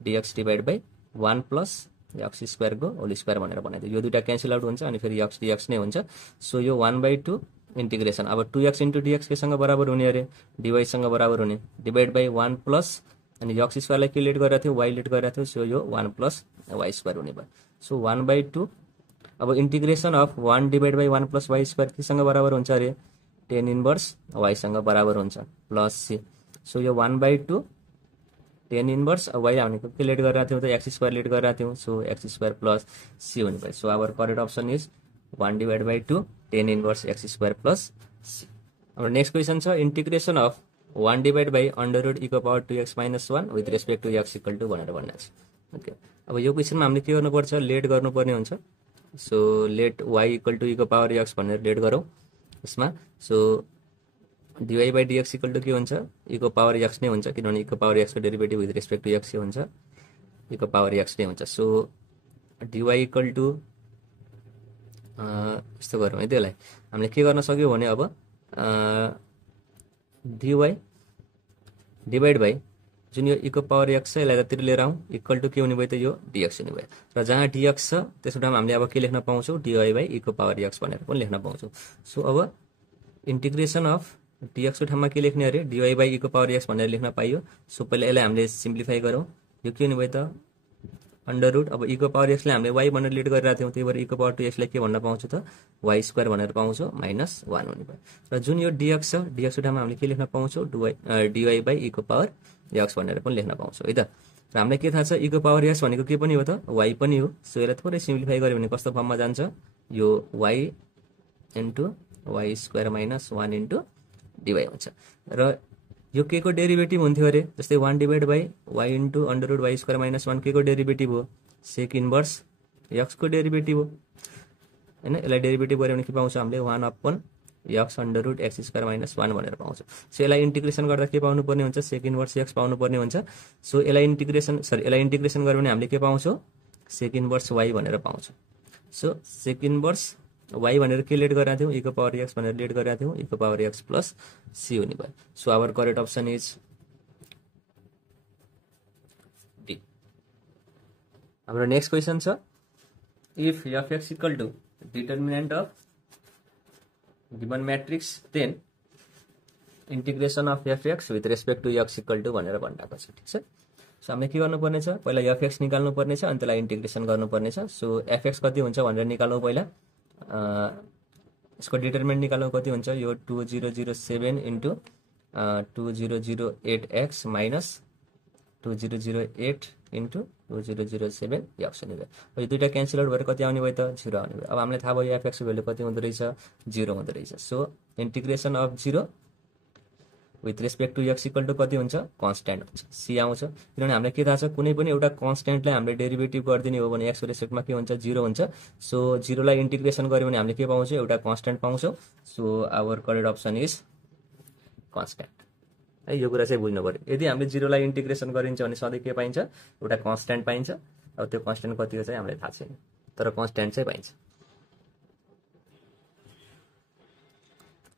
dx divide by 1 plus x square को होल स्क्वायर भनेर बनाइदिउँ। यो दुईटा क्यान्सल आउट हुन्छ अनि फेरि x dx नै हुन्छ। सो यो 1/2 इंटीग्रेशन अब 2x इन्टु dx केसँग बराबर हुने अरे dy सँग बराबर हुने डिवाइड बाई 1 प्लस अनि x स्क्वायरलाई के लेट गरेको थियो y लेट गरेको थियो। सो यो 1 प्लस y स्क्वायर हुने भयो। सो 1/2 अब integration of 1 divide by 1 plus y square केसँग बराबर हुन्छ अरे tan इन्भर्स y सँग बराबर हुन्छ प्लस c। सो यो 1/2 tan इन्भर्स y हामीले के लेट गरेको थियौँ त x स्क्वायर लेट गरेको थियौँ। So x square plus c हुने भयो। So our correct option is 1 divide by 2 tan inverse x square plus c। अब नेक्स्ट क्वेसन छ integration of 1 divide by under root e को power 2x minus 1 with respect to x equal to भनेर भनिएको छ। Okay, अब यो क्वेसनमा हामीले के गर्नुपर्छ लेट गर्नुपर्ने हुन्छ। So let y equal to e को पावर x भनेर लेट गरौँ यसमा। So dy by dx equal to के हुन्छ e को पावर x नै हुन्छ किनभने e को पावर x को derivative with respect to x हुन्छ e को पावर x नै हुन्छ। सो dy इक्वल टू यस्तो गरौँ है त्यसलाई हामीले के गर्न सक्यौँ भने अब dy डिवाइड बाई जुन यो e को पावर x छ यसलाई यतातिर लिएर आउँ इक्वल टू के हुने भयो त यो dx हुने भयो र जहाँ dx छ त्यसको ठाउँमा हामीले अब के लेख्न पाउँछौँ dy बाई e को पावर x भनेर पनि लेख्न पाउँछौँ। सो अब इंटीग्रेशन अफ dx को ठाउँमा के लेख्ने अरे dy बाई e को पावर x भनेर लेख्न पाइयो। सो पहिला यसलाई हामीले सिम्प्लिफाई गरौँ। यो के हुने भयो त अंडर रूट अब इको पावर एक्सलाई हामीले वाई भनेर लिड गरिरहेको थियौँ, त्यही भएर इको पावर 2x लाई के भन्न पाउँछु त वाई स्क्वायर भनेर पाउँछु -1 हुने भयो। र जुन यो dx छ dx को ठाउँमा हामीले के लेख्न पाउँछौँ dy बाई इको पावर x भनेर पनि लेख्न पाउँछौँ है त। र हामीलाई के थाहा छ इको पावर x भनेको के पनि हो त y पनि हो। सो यसलाई थोरै सिम्प्लिफाई गर्यो भने कस्तो फर्ममा जान्छ यो y into y square -1 into dy हुन्छ। र यो के को डेरिभेटिभ हुन्थ्यो अरे जस्तै 1 divide by y into under root y square -1 के को डेरिभेटिभ हो सेक इन्भर्स x को डेरिभेटिभ हो हैन। यसलाई डेरिभेटिभ गर्यो भने के पाउँछ हामीले 1 upon x under root x square -1 भनेर पाउँछ। सो यसलाई इन्टिग्रेसन गर्दा के पाउनु पर्ने हुन्छ सेक इन्भर्स x पाउनु पर्ने हुन्छ। सो यसलाई इन्टिग्रेसन गर्यो भने हामीले के पाउँछौँ सेक इन्भर्स y भनेर पाउँछौँ। सो सेक इन्भर्स y भनेर के लेट गरेका थियौँ इको पावर x भनेर लेट गरेका थियौँ इको पावर x प्लस c हुने भयो। So our correct option is D. हाम्रो नेक्स्ट क्वेसन छ if fx equal to determinant of given matrix then integration of fx with respect to x equal to भनेर भनिरहेको छ। ठीक छ। सो हामीले के गर्नुपर्ने छ पहिला fx निकाल्नु पर्ने छ अनि त्यसलाई इन्टिग्रेसन गर्नुपर्ने छ। सो fx कति हुन्छ भनेर निकाल्नु पहिला इसको डिटरमिनेन्ट निकाल्नु कति हुन्छ यो 2007 into 2008x minus 2008 into 2007 x हुने भयो। यो दुईटा क्यान्सल आउट भएर कति आउने भयो त 0 आउने भयो। अब हामीलाई थाहा भयो fx को भ्यालु कति हुँदो रहेछ 0 हुँदो रहेछ। So integration of 0 with respect to x equal to कति हुन्छ कन्स्ट्यान्ट हुन्छ c आउँछ। किनभने हामीलाई के थाहा छ कुनै पनि एउटा कन्स्ट्यान्टलाई हामीले डेरिभेटिभ गरिदिने हो भने x को रेस्पेक्टमा के हुन्छ 0 हुन्छ। सो 0 लाई इन्टिग्रेसन गर्यो भने हामीले के पाउँछौँ एउटा कन्स्ट्यान्ट पाउँछौँ। So our correct option is constant है। यो कुरा चाहिँ बुझ्नु पर्यो। यदि हामीले 0 लाई इन्टिग्रेसन गरिन्छ भने सधैँ के पाइन्छ एउटा कन्स्ट्यान्ट पाइन्छ। अब त्यो कन्स्ट्यान्ट कति हो चाहिँ हामीलाई थाहा छैन तर कन्स्ट्यान्ट चाहिँ पाइन्छ।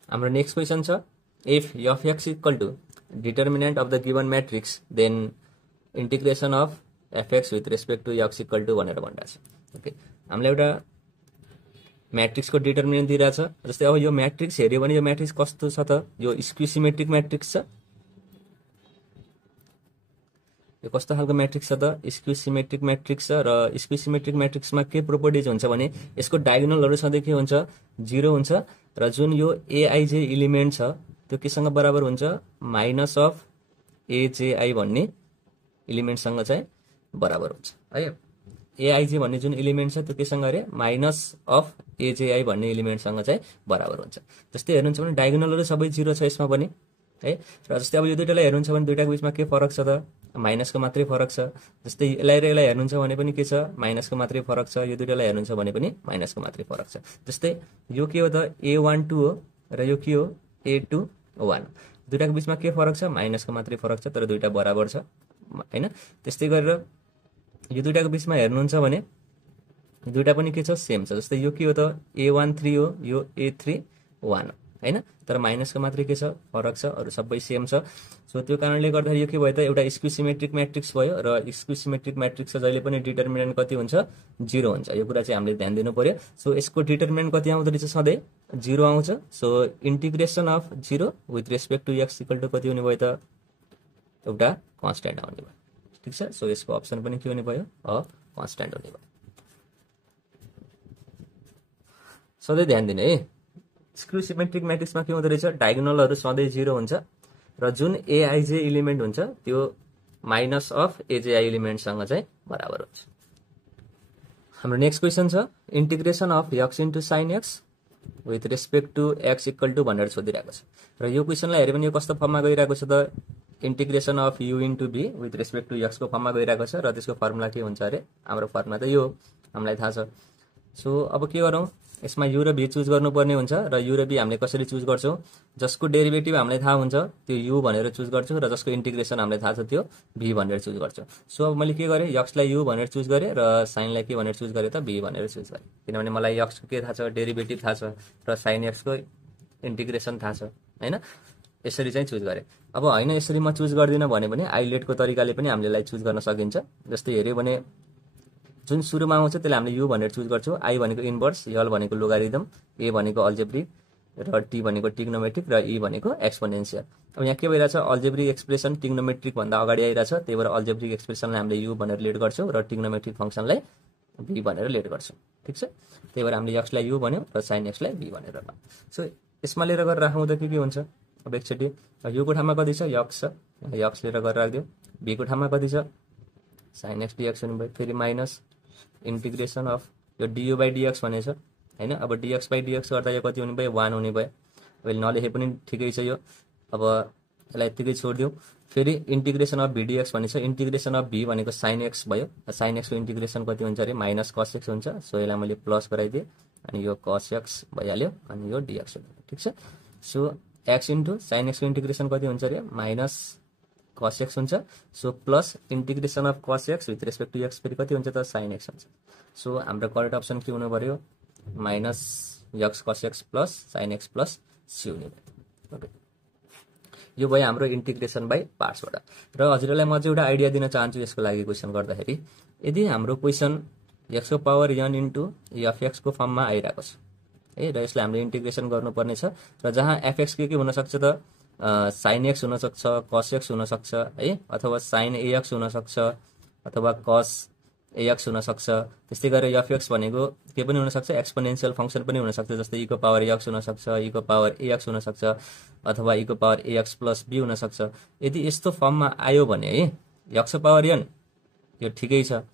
हाम्रो नेक्स्ट क्वेसन छ if fx equal to determinant of the given matrix then integration of fx with respect to x equal to भनेर भनिरहेछ। ओके हामीलाई एउटा म्याट्रिक्सको डिटर्मिनेन्ट दिइरहेछ। जस्तै अब यो म्याट्रिक्स हेर्यो भने यो म्याट्रिक्स कस्तो छ त यो स्क्यू सिमेट्रिक म्याट्रिक्स छ। यो कस्तो खालको म्याट्रिक्स छ त स्क्यू सिमेट्रिक म्याट्रिक्स छ। र स्क्यू सिमेट्रिक म्याट्रिक्समा के प्रोपर्टिज हुन्छ भने यसको डायगोनलहरु सधैँ के हुन्छ 0 हुन्छ र जुन यो aij एलिमेन्ट छ त्यो केसँग बराबर हुन्छ माइनस अफ एजेआई भन्ने एलिमेन्टसँग चाहिँ बराबर हुन्छ है। एआईजे भन्ने जुन एलिमेन्ट छ त्यो केसँग अरे माइनस अफ एजेआई भन्ने एलिमेन्टसँग चाहिँ बराबर हुन्छ। जस्तै हेर्नुहुन्छ भने डायगोनलहरु सबै 0 छ यसमा पनि है। र जस्तै अब यो दुईटालाई हेर्नुहुन्छ भने दुईटाको बीचमा के फरक छ त माइनसको मात्रै फरक छ। जस्तै यसलाई र यसलाई हेर्नुहुन्छ भने पनि के छ माइनसको मात्रै फरक छ। यो दुईटालाई हेर्नुहुन्छ भने पनि माइनसको मात्रै फरक छ। जस्तै यो के हो त a12 हो र यो के हो a21 दुईटाको बीचमा के फरक छ माइनसको मात्रै फरक छ तर दुईटा बराबर छ हैन। त्यस्तै गरेर यो दुईटाको बीचमा हेर्नुहुन्छ भने दुईटा पनि के छ सेम छ। जस्तै यो के हो त a13 हो यो a31 हैन तर माइनसको मात्रै के छ फरक छ अरु सबै सेम छ। सो त्यो कारणले गर्दा यो के भयो त एउटा स्क्यू सिमेट्रिक म्याट्रिक्स भयो र स्क्यू सिमेट्रिक म्याट्रिक्सको जहिले पनि डिटर्मिनेन्ट कति हुन्छ 0 हुन्छ। यो कुरा चाहिँ हामीले ध्यान दिनु पर्यो। सो यसको डिटर्मिनेन्ट कति आउँदो रहेछ सधैँ 0 आउँछ। So integration of 0 with respect to x equal to कति हुने भयो त एउटा कन्स्ट्यान्ट आउने भयो। ठीक छ। सो यसको अप्सन पनि के हुने भयो अ कन्स्ट्यान्ट हुने भयो। सधैँ ध्यान दिने है स्क्यू सिमेट्रिक म्याट्रिक्समा के हुँदो रहेछ डायगोनलहरु सधैँ 0 हुन्छ र जुन एआईजे एलिमेन्ट हुन्छ त्यो माइनस अफ एजेआई एलिमेन्टसँग चाहिँ बराबर हुन्छ। हाम्रो नेक्स्ट क्वेशन छ integration of x into sin x with respect to x equal to भनेर सोधिरहेको छ। र यो क्वेशनलाई हेर्यो भने यो कस्तो फर्ममा गइरहेको छ त integration of u into b with respect to x को फर्ममा गइरहेको छ र त्यसको फर्मुला के हुन्छ अरे हाम्रो फर्मुला त यो हामीलाई थाहा छ। सो अब के गरौँ यसमा u र v चुज गर्नुपर्ने हुन्छ र u र v हामीले कसरी चुज गर्छौं जसको डेरिभेटिभ हामीलाई थाहा हुन्छ त्यो u भनेर चुज गर्छौं र जसको इन्टिग्रेसन हामीलाई थाहा छ त्यो v भनेर चुज गर्छौं। सो अब मैले के गरे x लाई u भनेर चुज गरे र sin लाई के भनेर चुज गरे त v भनेर चुज गरे किनभने मलाई x को के थाहा छ डेरिभेटिभ थाहा छ र sin x को इन्टिग्रेसन थाहा छ हैन। यसरी चाहिँ चुज गरे। अब हैन यसरी म चुज गर्दिन भने पनि आइलेटको तरिकाले पनि हामीले चुज गर्न सकिन्छ। जस्तै हेर्यो भने जुन सुरुमा आउँछ त्यसलाई हामीले u भनेर चुज गर्छौं। i भनेको इन्भर्स, l भनेको लोगारिथम, a भनेको अल्जेब्रिक, र टी भनेको ट्रिग्नोमेट्रिक र ई भनेको एक्सपोनेन्शियल। अब यहाँ के भइरहेछ, अल्जेब्रिक एक्सप्रेसन ट्रिग्नोमेट्रिक भन्दा अगाडि आइरहेछ, त्यही भएर अल्जेब्रिक एक्सप्रेसनलाई हामीले यु भनेर लेट गर्छौँ र ट्रिग्नोमेट्रिक फंक्सनलाई भी भनेर लेट गर्छौँ। ठिक छ, त्यही भएर हामीले एक्सलाई यु भन्यौँ र साइन एक्सलाई भी भनेर भन्यौँ। सो यसमा लिएर गरेर राख्दा के हुन्छ, अब एकचोटि युको ठाउँमा कति छ, यक्स छ, यक्स लिएर गरेर राखिदियो। बीको ठाउँमा कति छ, साइन एक्स डिएक्स हुने भयो, फेरि माइनस इन्टिग्रेसन अफ यो डियु बाई डिएक्स भनेछ होइन। अब डिएक्स बाई डिएक्स गर्दा यो कति हुने भयो, 1 हुने भयो। अहिले नलेखे पनि ठिकै छ यो, अब यसलाई यत्तिकै छोडिदिउँ। फेरि इन्टिग्रेसन अफ भिडिएक्स भनेछ, इन्टिग्रेसन अफ भी भनेको साइन एक्स भयो, साइन एक्सको इन्टिग्रेसन कति हुन्छ अरे माइनस कस एक्स हुन्छ। सो यसलाई मैले प्लस गराइदिएँ अनि यो कस एक्स भइहाल्यो अनि यो डिएक्स हुन्छ। ठिक छ, सो एक्स इन्टु साइन एक्सको इन्टिग्रेसन कति हुन्छ अरे माइनस कस एक्स हुन्छ। So plus integration of cos x with respect to x फेरि कति हुन्छ त, साइन एक्स हुन्छ। सो हाम्रो करेक्ट अप्सन के हुनु पर्यो, minus x cos x plus sine x plus C हुने भयो। ओके, यो भयो हाम्रो इन्टिग्रेसन बाई पार्ट्सबाट। र हजुरहरूलाई म चाहिँ एउटा आइडिया दिन चाहन्छु यसको लागि क्वेसन गर्दाखेरि, यदि हाम्रो क्वेसन एक्सको पावर n इन्टु एफएक्सको फर्ममा आइरहेको छ है, र यसलाई हामीले इन्टिग्रेसन गर्नुपर्ने छ, र जहाँ एफएक्स के हुनसक्छ त, साइन एक्स हुनसक्छ, कस एक्स हुनसक्छ है, अथवा साइन एएक्स हुनसक्छ, अथवा कस एएक्स हुनसक्छ। त्यस्तै गरेर एफएक्स भनेको के पनि हुनसक्छ, एक्सपोनेन्शियल फंक्सन पनि हुनसक्छ, जस्तै ई को पावर एक्स हुनसक्छ, ई को पावर एएक्स हुनसक्छ, अथवा ई को पावर एएक्स प्लस बी हुनसक्छ। यदि यस्तो फर्ममा आयो भने है एक्स पावर एन यो ठिकै छ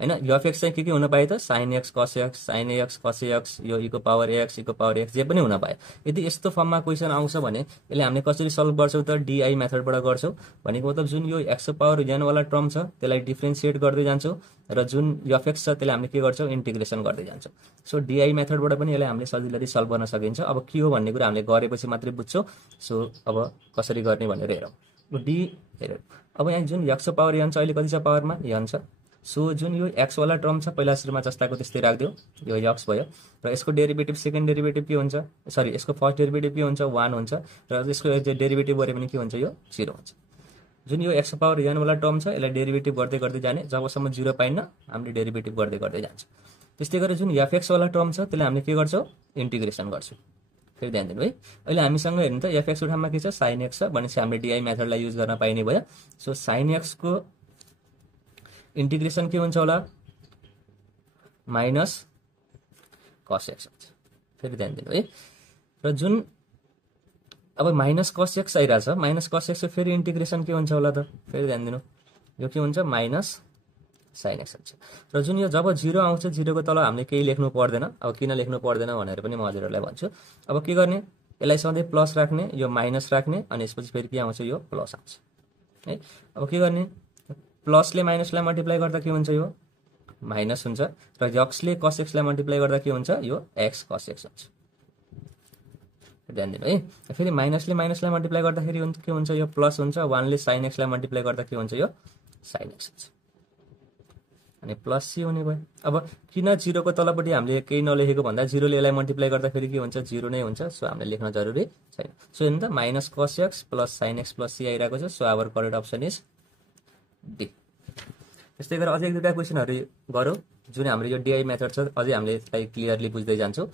हैन। एफएक्स चाहिँ के हुन पाए त, sine x cos x, sine a x cos a x, यो ई को पावर एक्स, ई को पावर एक्स जे पनि हुन पाए। यदि यस्तो फर्ममा क्वेसन आउँछ भने यसले हामीले कसरी सल्भ गर्छौँ त, डिआई मेथडबाट गर्छौँ। भनेको मतलब जुन यो एक्स पावर एन वाला टर्म छ त्यसलाई डिफ्रेन्सिएट गर्दै जान्छौँ, र जुन एफएक्स छ त्यसलाई हामीले के गर्छौँ, इन्टिग्रेसन गर्दै जान्छौँ। सो डिआई मेथडबाट पनि यसलाई हामीले सजिलै सल्भ गर्न सकिन्छ। अब के हो भन्ने कुरा हामीले गरेपछि मात्रै बुझ्छौँ। सो अब कसरी गर्ने भनेर हेरौँ। डी हेरौँ, अब यहाँ जुन एक्स पावर एन छ अहिले कति छ पावरमा, एन छ। सो जुन यो एक्स वाला टर्म छ पहिला सुरुमा जस्ताको त्यस्तै राखिदियो, यो एक्स भयो, र यसको डेरिभेटिभ सेकेन्ड डेरिभेटिभ के हुन्छ, सरी यसको फर्स्ट डेरिभेटिभ के हुन्छ, 1 हुन्छ, र यसको डेरिभेटिभ गरे पनि के हुन्छ, यो 0 हुन्छ। जुन यो एक्स पावर एन वाला टर्म छ यसलाई डेरिभेटिभ गर्दै गर्दै जाने, जबसम्म 0 पाइन्न हामीले डेरिभेटिभ गर्दै गर्दै जान्छ। त्यस्तै गरेर जुन एफएक्स वाला टर्म छ त्यसलाई हामीले के गर्छौँ, इन्टिग्रेसन गर्छौँ। फेरि ध्यान दिनु है, अहिले हामीसँग हेर्नु त एफएक्स ठाउँमा के छ, साइन एक्स छ, भनेपछि हामीले डिआई मेथडलाई युज गर्न पाइने भयो। सो साइन एक्सको इन्टिग्रेसन के हुन्छ होला, माइनस कस एक्स हुन्छ। फेरि ध्यान दिनु है, र जुन अब माइनस कस एक्स आइरहेछ, माइनस कस एक्सको फेरि इन्टिग्रेसन के हुन्छ होला त, फेरि ध्यान दिनु, यो के हुन्छ, माइनस साइन एक्स हुन्छ। र जुन यो जब 0 आउँछ, 0 को तल हामीले केही लेख्नु पर्दैन। अब किन लेख्नु पर्दैन भनेर पनि म हजुरहरूलाई भन्छु। अब के गर्ने, यसलाई सधैँ प्लस राख्ने, यो माइनस राख्ने, अनि यसपछि फेरि के आउँछ, यो प्लस आउँछ है। अब के गर्ने, प्लसले माइनसलाई मल्टिप्लाई गर्दा के हुन्छ, यो माइनस हुन्छ, र एक्सले कस एक्सलाई मल्टिप्लाई गर्दा के हुन्छ, यो एक्स कस एक्स हुन्छ। ध्यान दिनु है, फेरि माइनसले माइनसलाई मल्टिप्लाई गर्दाखेरि के हुन्छ, यो प्लस हुन्छ, 1ले साइन एक्सलाई मल्टिप्लाई गर्दा के हुन्छ, यो साइन एक्स हुन्छ, अनि प्लस सी हुने भयो। अब किन 0 को तलपट्टि हामीले केही नलेखेको भन्दा 0ले यसलाई मल्टिप्लाई गर्दाखेरि के हुन्छ, 0 नै हुन्छ। सो हामीले लेख्न जरुरी छैन। सो हेर्नु त, minus cos x plus sine x plus c आइरहेको छ। So our correct option is D. त्यस्तै गरेर अझै एक दुईवटा क्वेसनहरू गरौँ जुन हाम्रो यो डिआई मेथड छ, अझै हामीले यसलाई क्लियरली बुझ्दै जान्छौँ।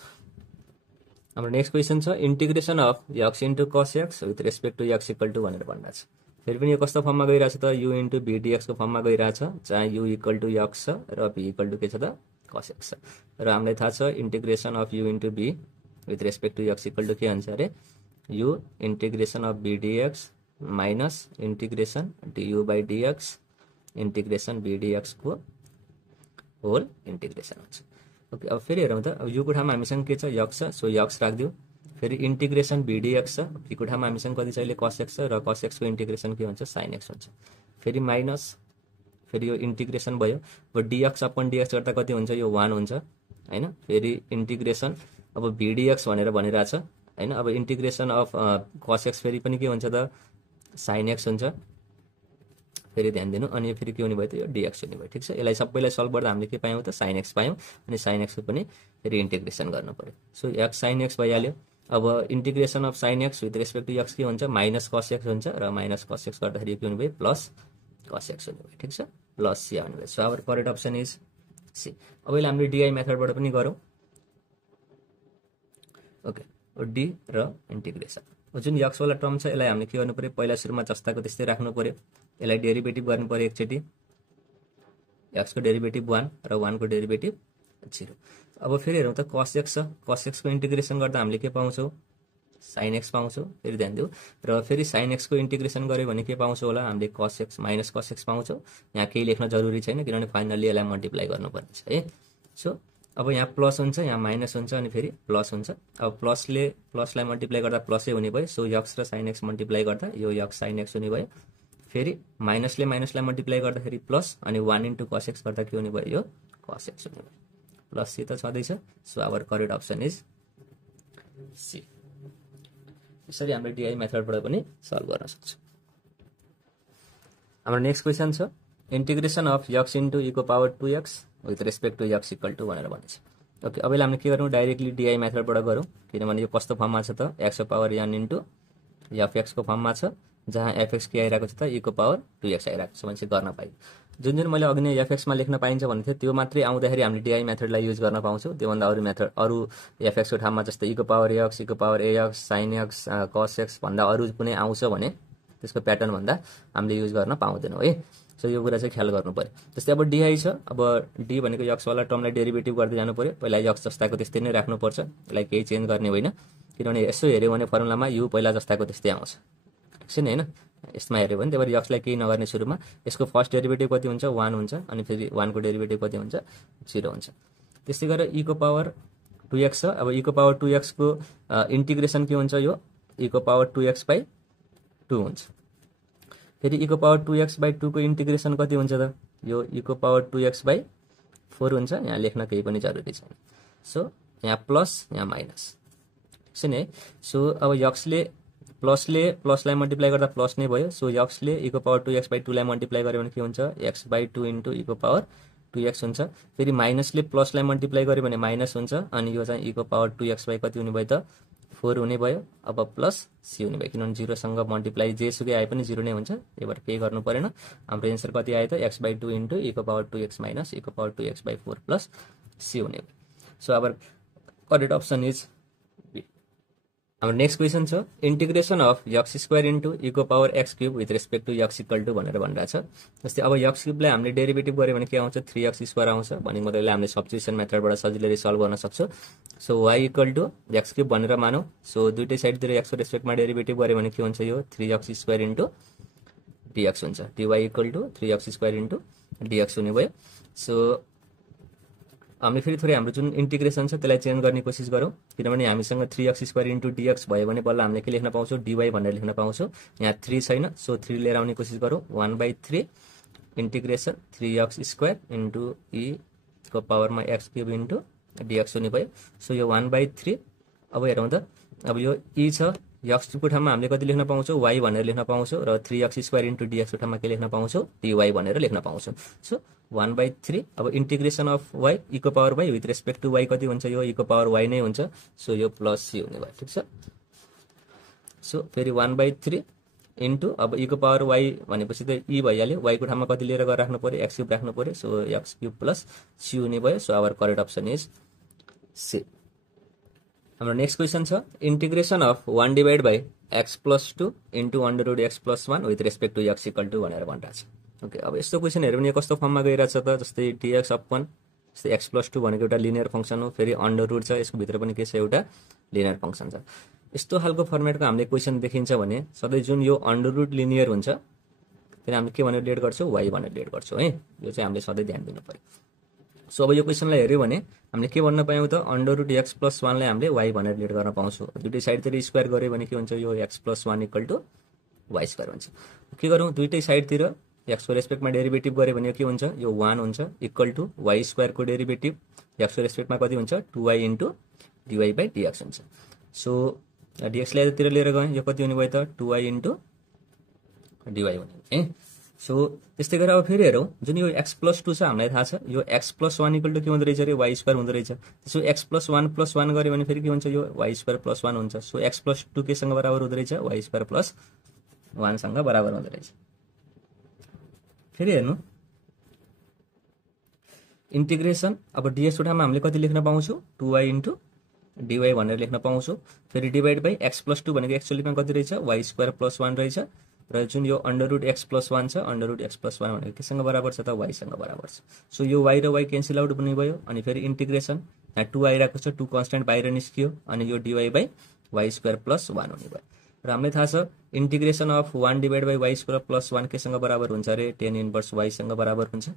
हाम्रो नेक्स्ट क्वेसन छ, integration of x into cos x with respect to x equal to भनेर भनिरहेको छ। फेरि पनि यो कस्तो फर्ममा गइरहेछ त, यु इन्टु भी डिएक्सको फर्ममा गइरहेछ, जहाँ यु इक्वल टु एक्स छ र भी इक्वल टु के छ त, कस एक्स छ। र हामीलाई थाहा छ integration of u into v with respect to x equal to के हुन्छ अरे, u integration of v d x minus integration d u by d x integration v डिएक्सको होल इन्टिग्रेसन हुन्छ। ओके, अब फेरि हेरौँ त, अब युको ठाउँमा हामीसँग के छ, एक्स छ। सो एक्स राखिदियो, फेरि इन्टिग्रेसन भी डिएक्स छ, भीको ठाउँमा हामीसँग कति छ, अहिले कस एक्स छ, र कस एक्सको इन्टिग्रेसन के हुन्छ, साइन एक्स हुन्छ। फेरि माइनस, फेरि यो इन्टिग्रेसन भयो, अब डिएक्स अपन डिएक्स गर्दा कति हुन्छ, यो 1 हुन्छ होइन। फेरि इन्टिग्रेसन अब भी डिएक्स भनेर भनिरहेछ होइन। अब इन्टिग्रेसन अफ कस एक्स फेरि पनि के हुन्छ त, साइन एक्स हुन्छ। फेरि ध्यान दिनु, अनि फेरि के हुने भयो त, यो डिएक्स हुने भयो। ठिक छ, यसलाई सबैलाई सल्भ गर्दा हामीले के पायौँ त, साइन एक्स पायौँ, अनि साइन एक्सको पनि फेरि इन्टिग्रेसन गर्नु पर्यो। सो एक्स साइन एक्स भइहाल्यो। अब integration of sine x with respect to x के हुन्छ, माइनस कस एक्स हुन्छ, र माइनस कस एक्स गर्दाखेरि के हुने भयो, प्लस कस एक्स हुने भयो। ठिक छ, प्लस सी आउने भयो। So our correct option is C. अब यसलाई हामीले डिआई मेथडबाट पनि गरौँ। ओके, डी र इन्टिग्रेसन जुन यक्स वाला टर्म छ यसलाई हामीले के गर्नु पर्यो पहिला सुरुमा जस्ताको त्यस्तै राख्नु पर्यो यसलाई डेरिभेटिभ गर्नु पर्यो एकचोटी x को डेरिभेटिभ 1 र 1 को डेरिभेटिभ 0 अब फेरि हेरौँ त cos x छ cos x को इन्टिग्रेसन गर्दा हामीले के पाउँछौँ sin x पाउँछौँ फेरि ध्यान दिऊ र फेरि sin x को इन्टिग्रेसन गर्यो भने के पाउँछौँ होला हामीले cos x minus cos x पाउँछौँ यहाँ केही लेख्न जरुरी छैन किनभने फाइनली यसलाई मल्टिप्लाई गर्नुपर्ने छ है सो अब यहाँ प्लस हुन्छ यहाँ माइनस हुन्छ अनि फेरि प्लस हुन्छ अब प्लसलाई मल्टिप्लाई गर्दा प्लसै हुने भयो सो x र sin x मल्टिप्लाई गर्दा यो x sin x हुने भयो फेरि माइनसलाई मल्टिप्लाई गर्दाखेरि प्लस अनि 1 इन्टु cos x गर्दा के हुने भयो यो cos x हुने भयो प्लस सी त छँदैछ so our correct option is C यसरी हामीले डिआई मेथडबाट पनि सल्भ गर्न सक्छौँ हाम्रो नेक्स्ट क्वेसन छ integration of x into e को power 2x with respect to x equal to भनेर भनेछ ओके अब हामीले के गरौँ डाइरेक्टली डिआई मेथडबाट गरौँ किनभने यो कस्तो फर्ममा छ त x को पावर n इन्टु fx को फर्ममा छ जहाँ fx के आइरहेको छ त e को पावर 2x आइरहेको छ भने चाहिँ गर्न पाइयो जुन जुन मैले अघि नै fx मा लेख्न पाइन्छ भन्ने थियो त्यो मात्रै आउँदाखेरि हामीले डिआई मेथडलाई युज गर्न पाउँछौँ त्योभन्दा अरू मेथड अरू fx को ठाउँमा जस्तै e को पावर x e को power ax sin x cos x भन्दा अरू कुनै आउँछ भने त्यसको प्याटर्न भन्दा हामीले युज गर्न पाउँदैनौँ है सो यो कुरा चाहिँ ख्याल गर्नु पर्यो जस्तै अब डिआई छ अब डी भनेको x वाला टर्मलाई डेरिभेटिभ गर्दै जानु पर्यो पहिला x जस्ताको त्यस्तै नै राख्नुपर्छ यसलाई केही चेन्ज गर्ने होइन किनभने यसो हेर्यो भने फर्मुलामा u पहिला जस्ताको त्यस्तै आउँछ ठिक छ नि हैन यसमा हेर्यो भने त्यही भएर x लाई केही नगर्ने सुरुमा यसको फर्स्ट डेरिभेटिभ कति हुन्छ 1 हुन्छ अनि फेरि 1 को डेरिभेटिभ कति हुन्छ 0 हुन्छ त्यस्तै गरेर e को पावर 2x छ अब e को पावर 2x को इन्टिग्रेसन के हुन्छ यो e को पावर 2x बाइ 2 हुन्छ फेरि e को पावर 2x बाइ 2 को इन्टिग्रेसन कति हुन्छ त यो e को पावर 2x बाइ 4 हुन्छ यहाँ लेख्न केही पनि जरुरी छैन सो यहाँ प्लस यहाँ माइनस ठिक छ नि सो अब x ले प्लसलाई मल्टिप्लाई गर्दा प्लस नै भयो सो x ले e को पावर 2x बाइ 2 लाई मल्टिप्लाई गर्यो भने के हुन्छ x बाइ 2 इन्टु e को पावर 2x हुन्छ फेरि माइनसले प्लसलाई मल्टिप्लाई गर्यो भने माइनस हुन्छ अनि यो चाहिँ e को पावर 2x बाइ कति हुने भयो त 4 हुने भयो अब प्लस c हुने भयो किनभने 0 सँग मल्टिप्लाई जेसुकै आए पनि 0 नै हुन्छ त्यही भएर केही गर्नु परेन हाम्रो एन्सर कति आयो त x बाइ 2 इन्टु e को पावर 2x माइनस e को power 2x by 4 plus c हुने भयो so our correct option is हाम्रो नेक्स्ट क्वेसन छ integration of x square into e को power x cube with respect to x equal to भनेर भनिरहेछ जस्तै अब x क्यूबलाई हामीले डेरिभेटिभ गर्यो भने के आउँछ 3x स्क्वायर आउँछ भनेको मतलब हामीले सब्स्टिट्युसन मेथडबाट सजिलै सल्भ गर्न सक्छौँ so y equal to x cube भनेर मानौँ सो दुईटै साइडतिर x को रेस्पेक्टमा डेरिभेटिभ गर्यो भने के हुन्छ यो 3x स्क्वायर इन्टु dx हुन्छ dy equal to 3x square into dx हुने भयो सो हामीले फेरि थोरै हाम्रो जुन इन्टिग्रेसन छ त्यसलाई चेन्ज गर्ने कोसिस गरौँ किनभने हामीसँग 3x स्क्वायर इन्टु dx भयो भने बल्ल हामीले के लेख्न पाउँछौँ dy भनेर लेख्न पाउँछौँ यहाँ 3 छैन सो 3 लिएर आउने कोसिस गरौँ 1/3 integration 3x square into e को पावरमा x क्यूब इन्टु dx हुने भयो सो यो 1/3 अब हेरौँ त अब यो e छ x को ठाउँमा हामीले कति लेख्न पाउँछौँ y भनेर लेख्न पाउँछौँ र 3x स्क्वायर इन्टु dx को ठाउँमा के लेख्न पाउँछौँ dy भनेर लेख्न पाउँछौँ सो 1/3 अब इन्टिग्रेसन अफ y e को power y with respect to y कति हुन्छ यो e को पावर y नै हुन्छ सो यो प्लस c हुने भयो ठिक छ सो फेरि 1/3 इन्टु अब e को पावर y भनेपछि त e भइहाल्यो y को ठाउँमा कति लिएर गएर राख्नु पर्यो x क्यूब राख्नु पर्यो so x cube plus c हुने भयो so our correct option is c हाम्रो नेक्स्ट क्वेसन छ integration of 1 divide by x plus 2 into under root x plus 1 with respect to x equal to भनेर भनिरहेछ okay अब यस्तो question हेर्यो भने कस्तो फर्ममा गइरहेछ त जस्तै dx अपन जस्तै x प्लस 2 भनेको एउटा लिनियर फंक्सन हो फेरि अंडर रुट छ यसको भित्र पनि के छ एउटा लिनियर फंक्सन छ यस्तो खालको फर्मेटको हामीले क्वेसन देखिन्छ भने सधैँ जुन यो अंडर रुट लिनियर हुन्छ त्यसले हामीले के भनेर लेट गर्छौँ y भनेर लेट गर्छौँ है यो चाहिँ हामीले सधैँ ध्यान दिनु पर्यो सो अब यो क्वेसनलाई हेर्यो भने हामीले के भन्न पायौँ त अंडर रुट x प्लस 1 लाई हामीले y भनेर लेट गर्न पाउँछौँ दुईटै साइडतिर स्क्वायर गर्यो भने के हुन्छ यो x plus 1 equal to y square हुन्छ के गरौँ दुईटै साइडतिर x को रेस्पेक्टमा डेरिभेटिभ गर्यो भने के हुन्छ यो 1 हुन्छ इक्वल टु y स्क्वायर को डेरिभेटिभ x को रेस्पेक्टमा कति हुन्छ 2y into dy by dx हुन्छ सो dx लाई यतातिर लिएर गए यो कति हुने भयो त 2y इन्टु dy हुने है सो त्यस्तै गरेर अब फेरि हेरौँ जुन यो x प्लस 2 छ हामीलाई थाहा छ यो x प्लस 1 इक्वल टु के हुँदो रहेछ रे y स्क्वायर हुँदो रहेछ त्यसो x प्लस 1 प्लस 1 गर्यो भने फेरि के हुन्छ यो y स्क्वायर प्लस 1 हुन्छ सो x प्लस 2 केसँग बराबर हुँदो रहेछ y स्क्वायर प्लस 1 सँग बराबर हुँदो रहेछ फेरि हेर्नु इन्टिग्रेसन अब dx को ठाउँमा हामीले कति लेख्न पाउँछौँ 2y इन्टु dy भनेर लेख्न पाउँछु। फेरि डिभाइड बाई x + 2 भनेको एक्चुअलीमा कति रहेछ y² + 1 रहेछ र जुन यो √x + 1 छ √x + 1 भनेको केसँग बराबर छ त y सँग बराबर छ। सो यो y र y क्यान्सल आउट हुने भयो अनि फेरि इन्टिग्रेसन यहाँ 2 आइरहेको छ 2 कन्स्टेन्ट बाहिर निस्कियो अनि यो dy बाई y² + 1 हुने भयो। र हामीलाई थाहा छ integration of 1 divide by y² + 1 केसँग बराबर हुन्छ अरे tan इन्भर्स y सँग बराबर हुन्छ।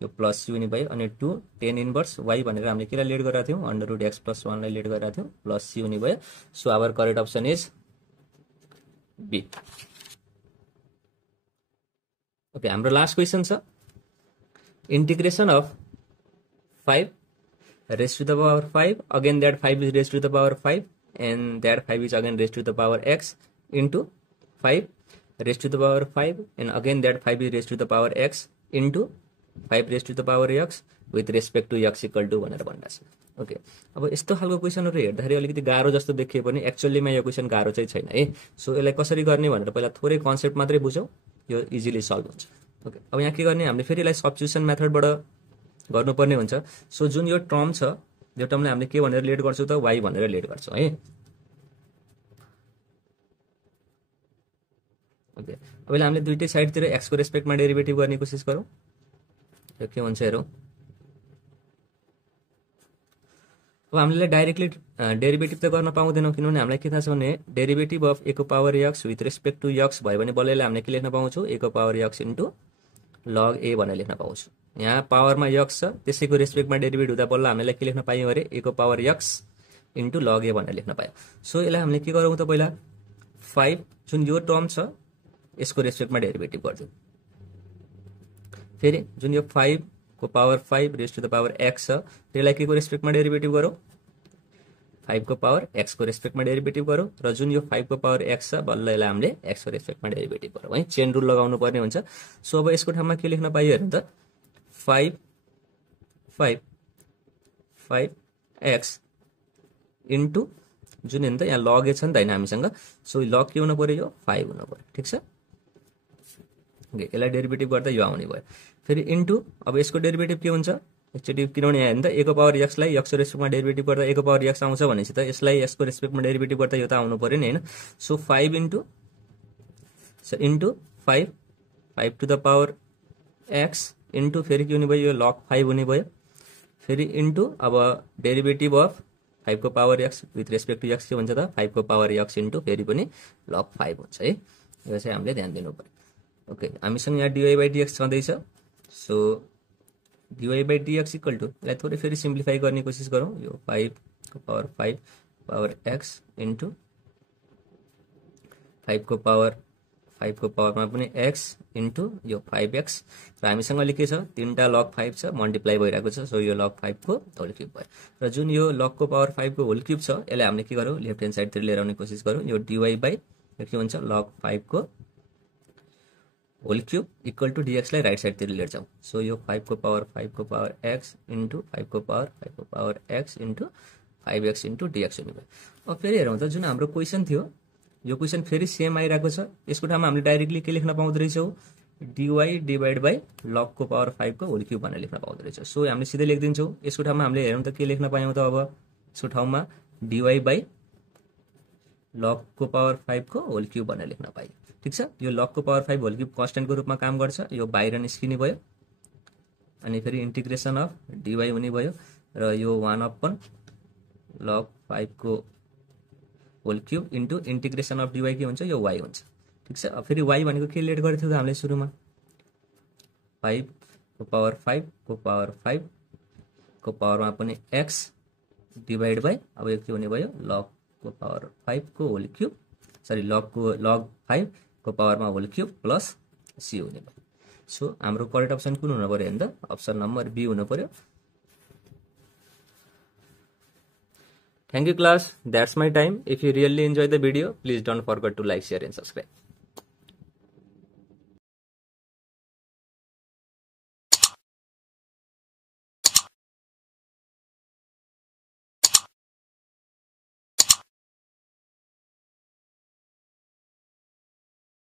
यो प्लस c हुने भयो अनि 2 tan इन्भर्स y भनेर हामीले केलाई लेट गरेका थियौं √x + 1 लाई लेट गरेका थियौं प्लस c हुने भयो। So our correct option is B. Okay हाम्रो लास्ट क्वेशन छ integration of 5 raised to the power 5 again that 5 is raised to the power 5 and that 5 is again raised to the power x into 5 raised to the power 5 and again that 5 is raised to the power x into 5 raised to the power x with respect to x equal to भनेर भन्दा छ। Okay अब यस्तो खालको क्वेशनहरु हेर्दाखेरि अलिकति गाह्रो जस्तो देखिए पनि एक्चुअलीमा यो क्वेशन गाह्रो चाहिँ छैन है। सो यसलाई कसरी गर्ने भनेर पहिला थोरै कन्सेप्ट मात्रै बुझौं यो इजिली सल्भ हुन्छ। ओके अब यहाँ के गर्ने हामीले फेरि यसलाई सब्स्टिट्युसन मेथडबाट गर्नुपर्ने हुन्छ। सो जुन यो टर्म छ यो टर्मलाई हामीले के भनेर लेट गर्छौं त y भनेर लेट गर्छौं है। ओके अब हामीले दुईटै साइडतिर x को रेस्पेक्टमा डेरिभेटिभ गर्ने कोसिस गरौँ। यो के हुन्छ हेरौँ। अब हामीले डाइरेक्टली डेरिभेटिभ त गर्न पाउँदैनौं किनभने हामीलाई के थाहा छ भने डेरिभेटिभ अफ a को power x with respect to x भयो भने बल्लैले हामीले के लेख्न पाउँछौं a को power x into log a भनेर लेख्न पाउँछौं। यहाँ पावरमा x छ त्यसैको रेस्पेक्टमा डेरिभेटिभ हुँदा बल्ल हामीले के लेख्न पायौं अरे a को power x into log a भनेर लेख्न पायौं। सो यसलाई हामीले के गरौँ त पहिला 5 जुन यो टर्म छ यसको रेस्पेक्टमा डेरिभेटिभ गर्दियौं। फेरि जुन यो 5 को power 5 raised to the power x छ त्यसलाई के को रेस्पेक्टमा डेरिभेटिभ गरौँ 5 को पावर x को रेस्पेक्टमा डेरिभेटिभ गरौँ र जुन यो 5 को पावर x छ बल्ल यसलाई हामीले x को रेस्पेक्टमा डेरिभेटिभ गरौँ है। चेन रुल लगाउनु पर्ने हुन्छ। सो अब यसको ठाउँमा के लेख्न पाइयो हेर्नु त 5 x इन्टु जुन हेर्नु त यहाँ log a छ नि त हैन हामीसँग। सो log के हुनु पर्यो यो 5 हुनु पर्यो ठीक छ। ओके यसलाई डेरिभेटिभ गर्दा यो आउने भयो। फेरि इन्टु अब यसको डेरिभेटिभ के हुन्छ एकचोटी किनभने यहाँ हेर्नु त a को पावर x लाई x को रेस्पेक्टमा डेरिभेटिभ गर्दा a को पावर x आउँछ भनेपछि त यसलाई x को रेस्पेक्टमा डेरिभेटिभ गर्दा यो त आउनु पर्यो नि हैन। So 5 into 5 to the power x into फेरि के हुने भयो यो log 5 हुने भयो। फेरि इन्टु अब डेरिभेटिभ अफ 5 को power x with respect to x के हुन्छ त 5 को पावर x इन्टु फेरि पनि log 5 हुन्छ है। यो चाहिँ हामीले ध्यान दिनु पर्यो। ओके हामीसँग यहाँ dy बाइ dx छँदैछ। So dy by dx equal to यसलाई थोरै फेरि सिम्प्लिफाई गर्ने कोसिस गरौँ। यो 5 को पावर 5 पावर x इन्टु 5 को पावरमा पनि x इन्टु यो 5x र हामीसँग अहिले के छ तीनटा log 5 छ मल्टिप्लाई भइरहेको छ। सो यो log 5 को होल क्यूब भयो र जुन यो log को पावर 5 को होल क्यूब छ यसलाई हामीले के गरौँ लेफ्ट ह्यान्ड साइडतिर लिएर आउने कोसिस गरौँ। यो dy बाइ के हुन्छ log 5 को whole cube equal to dx लाई राइट साइडतिर लिएर जाउँ। सो यो 5 को पावर x इन्टु 5 को power x into 5x into dx हुने भयो। अब फेरि हेरौँ त जुन हाम्रो क्वेशन थियो यो क्वेशन फेरि सेम आइरहेको छ। यसको ठाउँमा हामीले डाइरेक्टली के लेख्न पाउँदो रहेछौँ dy डिभाइड बाइ log को पावर 5 को होल क्यूब भनेर लेख्न पाउँदो रहेछ। सो हामीले सिधै लेख्दिन्छौँ। यसको ठाउँमा हामीले हेरौँ त के लेख्न पायौँ त अब यसको ठाउँमा dy बाइ log को पावर 5 को होल क्यूब भनेर लेख्न पाइयो ठीक छ। यो log को पावर 5 होल क्यूब कन्स्टेन्ट को रूपमा काम गर्छ यो बाहिर निस्किने भयो अनि फेरि इन्टिग्रेसन अफ dy हुने भयो र यो 1/log 5 को whole cube into integration of dy के हुन्छ यो y हुन्छ ठीक छ। अब फेरि y भनेको के लेट गरेको थियो त हामीले सुरुमा 5 को पावर 5 को पावर 5 को पावरमा पनि x डिभाइड बाइ अब यो के हुने भयो log को पावर 5 को होल क्यूब सरी log 5 को पावरमा होल क्यूब प्लस c हुने भयो। सो हाम्रो करेक्ट अप्सन कुन हुनु पर्यो हेर्नु त अप्सन नम्बर बी हुनु पर्यो। Thank you class, that's my time. If you really enjoy the video, please don't forget to like, share and subscribe.